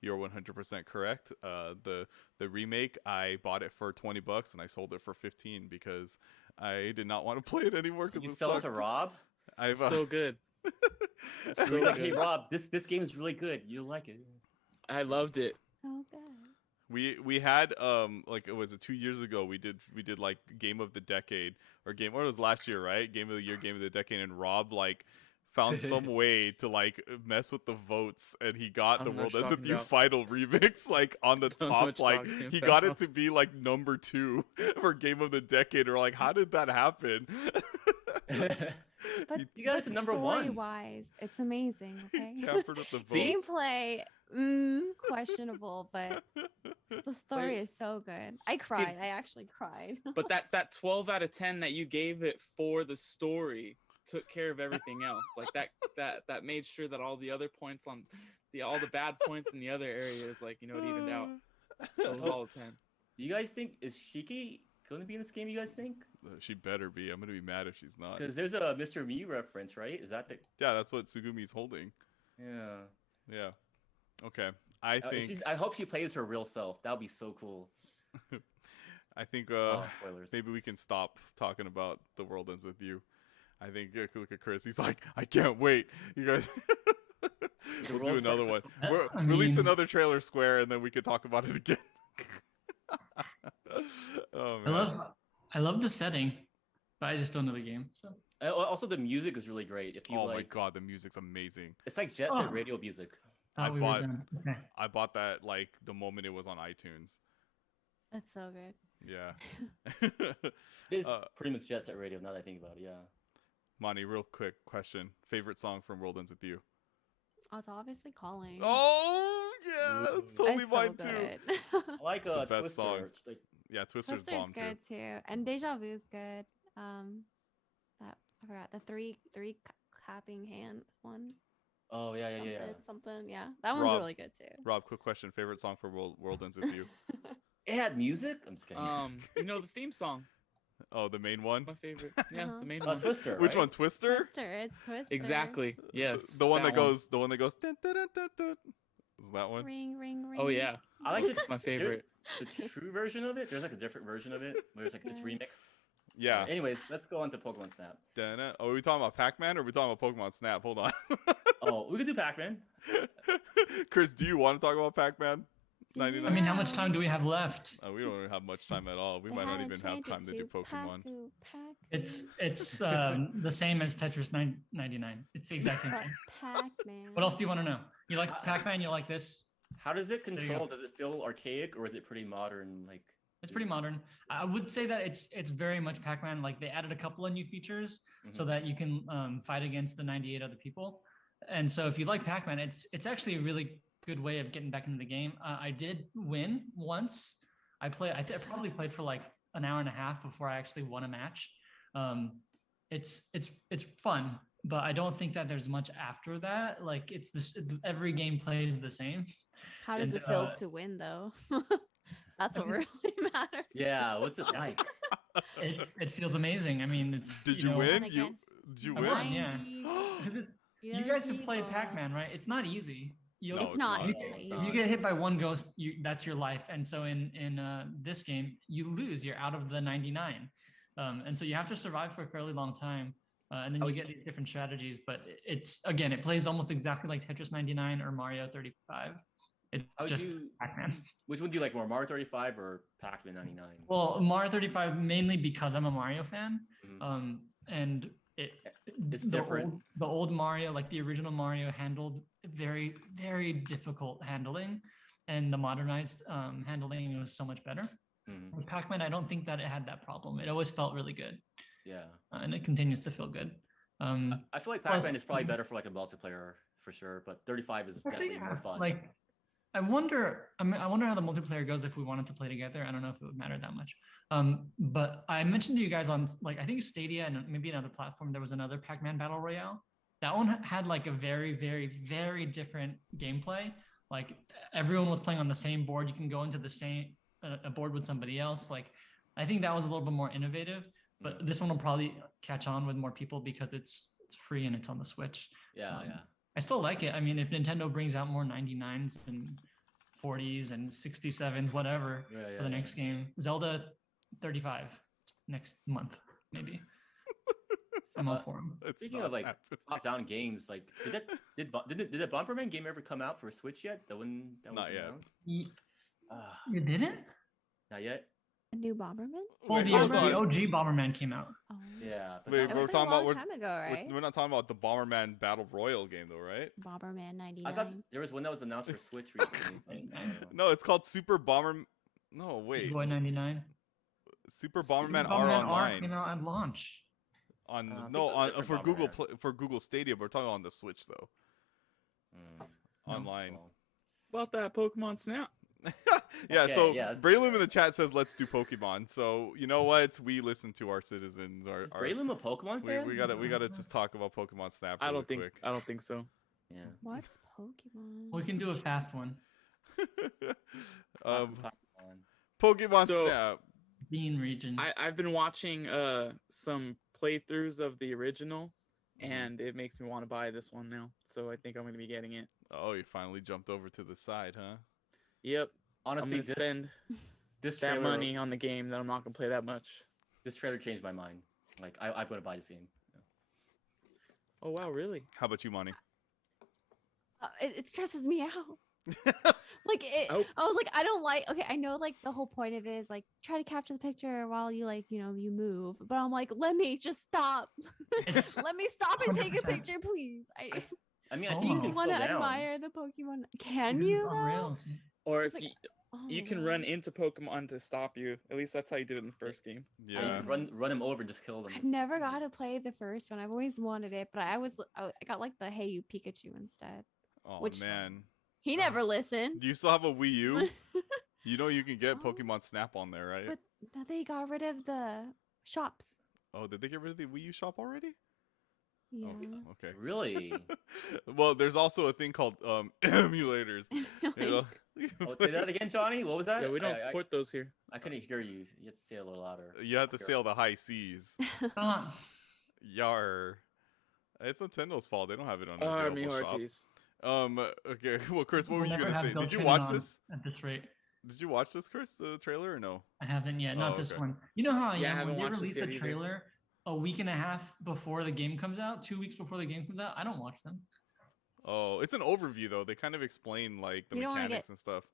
you're 100% correct. The remake, I bought it for $20 and I sold it for 15 because I did not want to play it anymore because You it sell it sucked. to Rob. I've So good. So So like, hey good. Rob, this game is really good. You'll like it. I loved it. So good. we had like it was 2 years ago we did like game of the decade or game or it was last year, right? Game of the year, game of the decade, and Rob like found some way to like mess with the votes and he got I the don't know World what Ends you're With You talking final remix like on the Don't know top, what you're like talking he got it about. to be like number 2 for game of the decade. Or like, how did that happen? But, You got it to number one. story-wise, it's amazing. Okay. Tampered with the votes. Gameplay, questionable, but the story is so good. I cried. I actually cried. But that 12 out of 10 that you gave it for the story took care of everything else. Like that made sure that all the other points on all the bad points in the other areas, like, you know, it evened out. So it was all a 10. You guys think is Shiki going to be in this game? You guys think? She better be. I'm gonna be mad if she's not. Because there's a Mr. Me reference, right? Is that the? Yeah, that's what Sugumi's holding. Yeah. Yeah. Okay. I think I hope she plays her real self. That would be so cool. I think Spoilers. maybe we can stop talking about The World Ends With You. I think look at Chris. He's like, I can't wait. You guys, we'll do world another one. starts Release mean- another trailer, Square, and then we can talk about it again. Oh man. I love the setting, but I just don't know the game. So Also, the music is really great. If you Oh like, my god, the music's amazing. it's like Jet Set Radio music. thought we were bought- done. Okay. I bought that like the moment it was on iTunes. That's so good. Yeah. It is Uh, pretty much Jet Set Radio. Now that I think about it, yeah. Monty, real quick question. Favorite song from World Ends With You? I was obviously calling. Oh yeah, it's totally It's so mine too. good. I like The best Twister. song. Like, Yeah, Twister's Twister's bomb too. good too, and Deja Vu's good. That I forgot the three clapping hand one. oh yeah. Something. Yeah, that one's Rob. really good too. Rob, quick question. Favorite song for World Ends With You? It had music. I'm just kidding. You know, the theme song, Oh, the main one? my favorite. Yeah, Uh-huh. the main one. Twister. Which right? one, Twister? Twister. It's Twister. Exactly. Yes. The one that goes dun, dun, dun, dun, dun. Is that one? Ring, ring, ring. Oh yeah, I like it's my favorite. the true version of it. There's like a different version of it where it's like it's Okay. remixed. Yeah. Anyways, let's go on to Pokemon Snap. Dun, dun. Oh, are we talking about Pac-Man or are we talking about Pokemon Snap? Hold on. Oh, we could do Pac-Man. Chris, do you want to talk about Pac-Man? Did you 99? I mean, how much time do we have left? We don't really have much time at all. We They might not haven't even have changed time it to do Pokemon. It's the same as Tetris 99. It's the exact same thing. Pac-Man. What else do you want to know? You like Pac-Man? You like this? How does it you go. control? Does it feel archaic or is it pretty modern? Like It's pretty modern. I would say that it's very much Pac-Man. Like they added a couple of new features so that you can fight against the 98 other people. And so if you like Pac-Man, it's actually a really good way of getting back into the game. I did win once. I probably played for like an hour and a half before I actually won a match. It's fun, but I don't think that there's much after that. Like it's this every game plays the same. How does It's, it feel to win though? That's what really matters. yeah, what's it like? It feels amazing. I mean, it's Did you know, win? Won Did against you I win? won, yeah. 90 'Cause you other guys have played people. Pac-Man, right? It's not easy. No, It's not. not. It's not If If easy. you get hit by one ghost, that's your life. And so in this game, you lose. You're out of the 99, and so you have to survive for a fairly long time. And then you get these different strategies. But it plays almost exactly like Tetris 99 or Mario 35. It's just Pac-Man. Which one do you like more, Mario 35 or Pac-Man 99? Well, Mario 35 mainly because I'm a Mario fan, Mhm. and It's different. The old Mario, like the original Mario, handled very, very difficult handling, and the modernized handling was so much better. Mhm. With Pac-Man, I don't think that it had that problem. It always felt really good, Yeah. and it continues to feel good. I feel like Plus, Pac-Man is probably better for like a multiplayer for sure, but 35 is actually, definitely more fun. like I wonder. I mean, I wonder how the multiplayer goes if we wanted to play together. I don't know if it would matter that much. But I mentioned to you guys on like I think Stadia and maybe another platform. There was another Pac-Man Battle Royale. That one had like a very, very, very different gameplay. Like everyone was playing on the same board. You can go into the same a board with somebody else. Like I think that was a little bit more innovative. But this one will probably catch on with more people because it's free and it's on the Switch. Yeah. I still like it. I mean, if Nintendo brings out more 99s and 40s and 67s, whatever, for the next game, Zelda 35 next month, maybe. I'm all for them. Speaking of like top-down games, like did the Bomberman game ever come out for Switch yet? The one that was Not yet. announced? You didn't? Not yet. A new Bomberman? Well, Wait, the hold on. OG Bomberman came out. Oh. Yeah. But Wait, It we're was talking a long about time ago, right? we're not talking about the Bomberman Battle Royale game though, right? Bomberman I 99. thought there was one that was announced for Switch recently. but I don't know. No, it's called Super Bomber. No, wait. Boy 99. Super Bomberman Super R Bomberman online. came out at launch. On I think no that's on different for Google Bomberman. for Google Stadia, but we're talking on the Switch though. Mm, Online. well, About that Pokemon Snap. Yeah, Okay, so yeah, that's Braylum in fair. the chat says let's do Pokemon. So you know what? We listen to our citizens. Is Braylon a Pokemon fan? we gotta just talk about Pokemon Snap. I Really don't think quick. I don't think so. Yeah. What's Pokemon? We can do a fast one. Pokemon. Pokemon So- Snap. Bean region. I've been watching some playthroughs of the original, Mhm. and it makes me want to buy this one now. So I think I'm gonna be getting it. Oh, you finally jumped over to the side, huh? Yep. Honestly, I'm gonna spend this that trailer, money on the game that I'm not gonna play that much. this trailer changed my mind. Like I'm gonna buy this game. Oh wow, really? How about you, Monty? It stresses me out. Like Oh. I was like, I don't like. Okay, I know like the whole point of it is like try to capture the picture while you like you move. But I'm like, let me just stop. It's Let me stop and take a 100%. picture, please. I mean, I Oh. think you I can want slow to down. admire the Pokemon. Can It's you on though? rails. Or It's if like, you oh can my run God. into Pokemon to stop you. At least that's how you did it in the first game. You Yeah. can run him over and just kill them. I've It's never easy. got to play the first one. I've always wanted it, but I got like the Hey You Pikachu instead. Oh Which- man. He never listened. Do you still have a Wii U? You know you can get Oh. Pokemon Snap on there, right? But now they got rid of the shops. Oh, did they get rid of the Wii U shop already? Yeah. Oh, okay. Really? Well, there's also a thing called emulators. You know? Oh, say that again, Johnny. What was that? Yeah, we don't I support those here. couldn't hear you. You have to say it a little louder. You have to Here. sail the high seas. Come on. Yar. It's Nintendo's fault. They don't have it on their Army available shop. Hearties. Okay. Well, Chris, what We'll were you never gonna have say? Did you Beltran watch on this? at this rate? Did you watch this, Chris? The trailer or no? I haven't yet. Not Oh, this okay. one. You know how I Yeah, I am haven't when they watched this release a yet either. trailer a week and a half before the game comes out, 2 weeks before the game comes out. I don't watch them. Oh, it's an overview though. They kind of explain like the You don't wanna mechanics get- and stuff.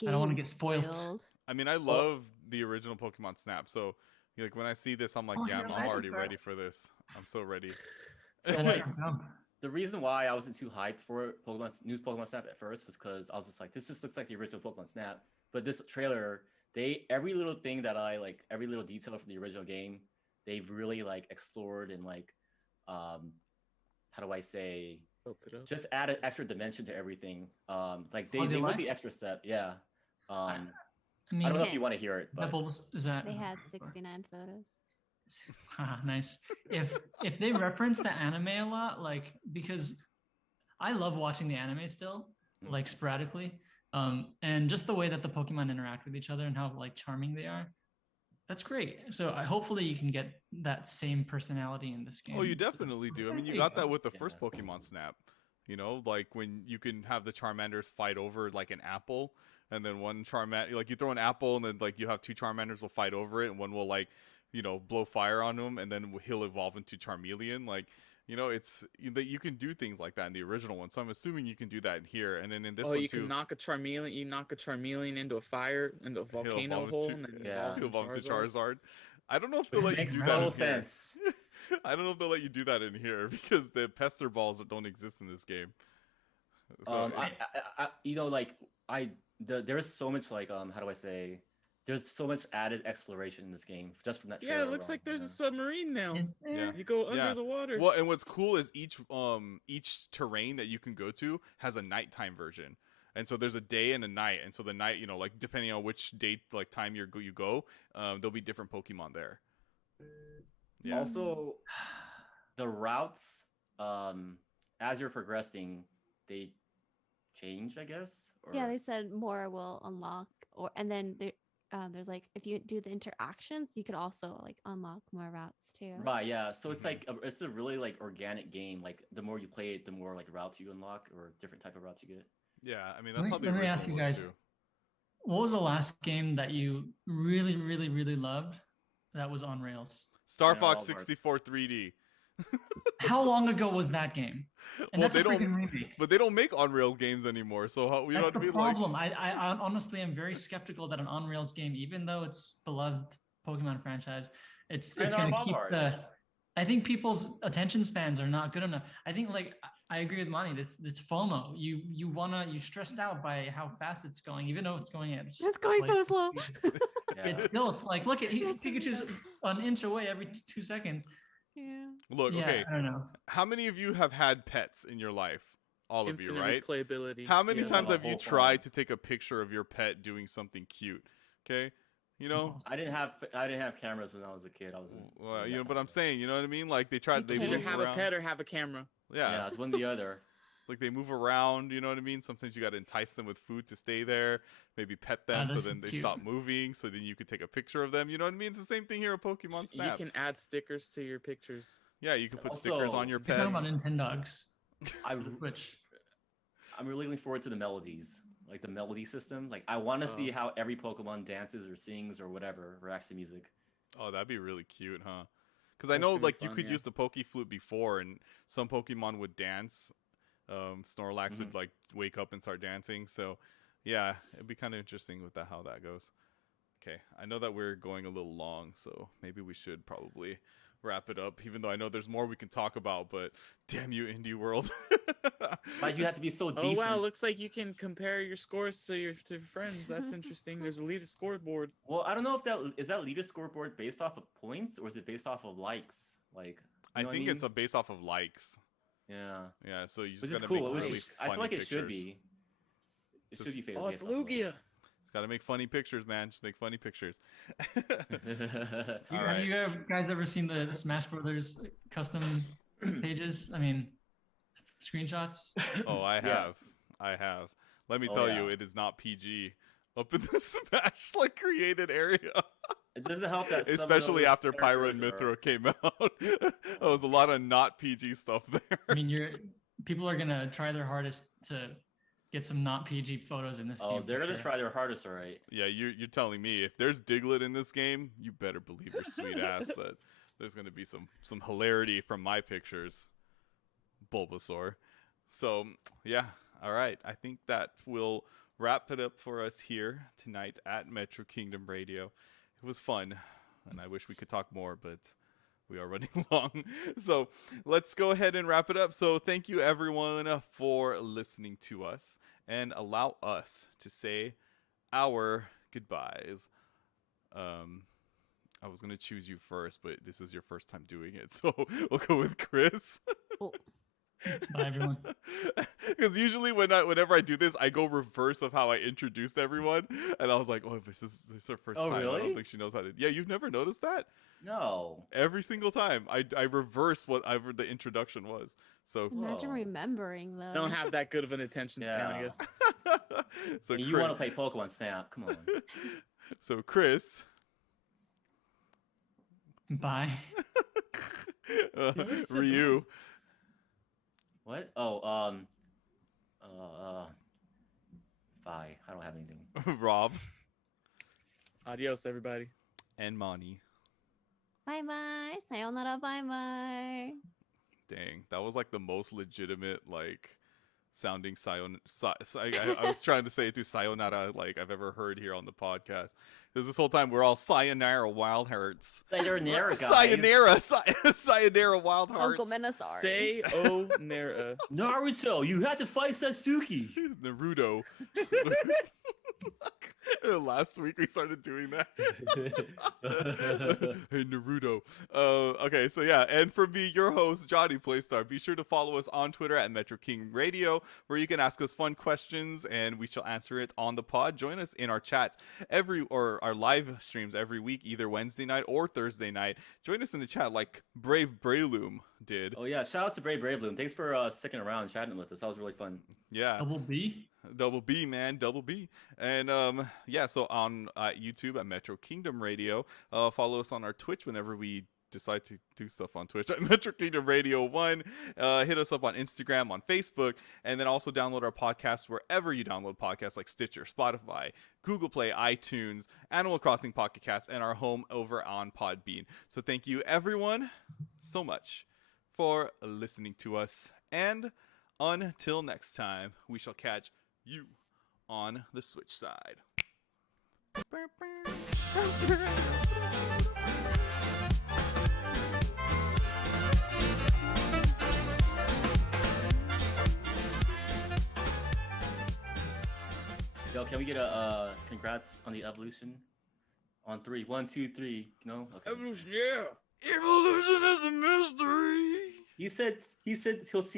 I don't wanna Game get spoiled. I mean, I love the original Pokemon Snap. So, like when I see this, I'm like, Oh, yeah, you're I'm ready already for ready it. for this. I'm so ready. So And like, they're dumb. the reason why I wasn't too hyped for Pokemon Snap at first was because I was just like, this just looks like the original Pokemon Snap. But this trailer, every little thing that I like, every little detail from the original game, they've really like explored and like, how do I say, Built it up. just added extra dimension to everything. Like they Oh, they went like the it? extra step, yeah. I I mean, don't know if you want to hear it, but is that They had 69 photos. nice. If they reference the anime a lot, like because I love watching the anime still, like sporadically, and just the way that the Pokemon interact with each other and how like charming they are, that's great. So hopefully you can get that same personality in this game. Oh, you So- definitely do. I mean, you There got go. that with the Yeah. first Pokemon Snap. You know, like when you can have the Charmanders fight over like an apple, and then one Charmander, like you throw an apple, and then like you have two Charmanders will fight over it, and one will like, blow fire on him, and then he'll evolve into Charmeleon. Like, it's that you can do things like that in the original one. So I'm assuming you can do that in here, and then in this Oh, one you too. can knock a Charmeleon. You knock a Charmeleon into a fire, into a volcano evolve hole, into- and then Yeah. He'll evolve into Charizard. Charizard. I don't know if they'll it let you makes do that total in here. sense. I don't know if they'll let you do that in here because the pester balls don't exist in this game. So, Like there's so much like how do I say there's so much added exploration in this game just from that Yeah, trailer it looks alone, like there's yeah. a submarine now. It's Yeah. You go under Yeah. the water. Well, and what's cool is each terrain that you can go to has a nighttime version. And so there's a day and a night, and so the night, like depending on which date, like time you go, there'll be different Pokemon there. Yeah. Also, the routes, as you're progressing, they change, I guess. Yeah, or- they said more will unlock, and then there's like if you do the interactions, you could also like unlock more routes too. Right, yeah. So it's Mhm. like it's a really like organic game. Like the more you play it, the more like routes you unlock or different type of routes you get. Yeah, I mean Let that's me- how the let me original ask you was guys. too. What was the last game that you really, really, really loved that was on rails? Star Yeah, Fox all of ours. 64 3D. How long ago was that game? And Well, that's a they don't- freaking remake. But they don't make on-rail games anymore, so how we That's don't the be problem. like. I honestly am very skeptical that an on-rails game, even though it's beloved Pokemon franchise, it's And our gonna mom keep bars. the. I think people's attention spans are not good enough. I think like I agree with Monty. It's FOMO. You stressed out by how fast it's going, even though it's going at. It's going so like, slow. Yeah. It's like look at There's so Pikachu's many- an inch away every 2 seconds. Yeah. Look, Yeah, okay. I don't know. How many of you have had pets in your life? All of you, Infinite right? replayability. How many Yeah. times The have you whole tried farm. to take a picture of your pet doing something cute? Okay, you know. I didn't have cameras when I was a kid. I was. Well, but I'm saying, you know what I mean? Like they tried, they You Either move have around. a pet or have a camera. Yeah, it's one or the other. Like they move around, you know what I mean? Sometimes you got to entice them with food to stay there, maybe pet them so that's then they cute. stop moving, so then you could take a picture of them. You know what I mean? It's the same thing here at Pokemon Snap. You can add stickers to your pictures. Yeah, you can put stickers Also, on your If you're talking pets. about Nintendogs, I which I'm really looking forward to the melodies, like the melody system. Like I want to see Oh. how every Pokemon dances or sings or whatever, reacts to music. Oh, that'd be really cute, huh? Because I That's know gonna be like you fun, could yeah. use the Poke Flute before, and some Pokemon would dance. Snorlax would like wake up and start dancing. So, yeah, it'd be kind of interesting with that how that goes. Okay, I know that we're going a little long, so maybe we should probably wrap it up. Even though I know there's more we can talk about, but damn you, Indie World. Why'd you have to be so Oh decent? wow, looks like you can compare your scores to your friends. That's interesting. There's a leader scoreboard. Well, I don't know if that is that leader scoreboard based off of points or is it based off of likes? Like, I you know what think mean? it's based off of likes. Yeah, Yeah, so you just which is gotta cool. make Which really is- I funny feel like it pictures. should be. It Just- should be favored. Oh, it's Lugia. Just gotta make funny pictures, man. Just make funny pictures. All have right. you guys ever seen the Smash Brothers custom pages? I mean, screenshots. Oh, I Yeah. have. I have. Let me Oh, tell yeah. you, it is not PG up in the Smash like created area. It doesn't help that some of Especially those after Pyro and characters are- Mithra came out. There was a lot of not PG stuff there. I mean, people are gonna try their hardest to get some not PG photos in this game. Oh, for they're gonna sure. try their hardest, all right. Yeah, you're telling me if there's Diglett in this game, you better believe your sweet ass that there's gonna be some hilarity from my pictures. Bulbasaur. So yeah, all right. I think that will wrap it up for us here tonight at Metro Kingdom Radio. It was fun, and I wish we could talk more, but we are running long. So let's go ahead and wrap it up. So thank you everyone for listening to us, and allow us to say our goodbyes. I was gonna choose you first, but this is your first time doing it, so we'll go with Chris. Bye, everyone. Because usually whenever I do this, I go reverse of how I introduce everyone, and I was like, "Oh, this is her first Oh, time. I really? don't think she knows how to." Yeah, you've never noticed that? No. Every single time, I reverse whatever the introduction was. So, Imagine Whoa. remembering though. Don't have that good of an attention span, I Yeah. guess. so You Chris, want to play Pokemon Snap? Come on. so Chris, Bye. already said Ryu, What? Oh, bye. I don't have anything. Rob, Adios, everybody. and Mani. Bye bye. Sayonara. Bye bye. Dang, that was like the most legitimate like sounding I was trying to say it to sayonara like I've ever heard here on the podcast. Because this whole time we're all sayonara wild hearts. Sayonara, guys. Sayonara wild Oh, hearts. gomenasari. Say oh Nera. Naruto, you had to fight Satsuki. Naruto. Last week we started doing that. Hey Naruto. Okay, so yeah, and for me, your host J-Playstar. Be sure to follow us on Twitter at Metro King Radio, where you can ask us fun questions and we shall answer it on the pod. Join us in our chats or our live streams every week, either Wednesday night or Thursday night. Join us in the chat like Brave Brayloom did. Oh yeah, shout out to Brave Bravaloon. Thanks for sticking around chatting with us. That was really fun. Yeah. Double B, man, double B. And yeah, so on YouTube at Metro Kingdom Radio, follow us on our Twitch whenever we decide to do stuff on Twitch at Metro Kingdom Radio 1. Hit us up on Instagram, on Facebook, and then also download our podcast wherever you download podcasts like Stitcher, Spotify, Google Play, iTunes, Animal Crossing Pocket Cast, and our home over on Podbean. So thank you everyone so much for listening to us, and until next time, we shall catch you on the Switch side. Yo, can we get a congrats on the evolution? On 3. 1, 2, 3. No? Okay. Evolution, yeah. Evolution is a mystery. He said he'll see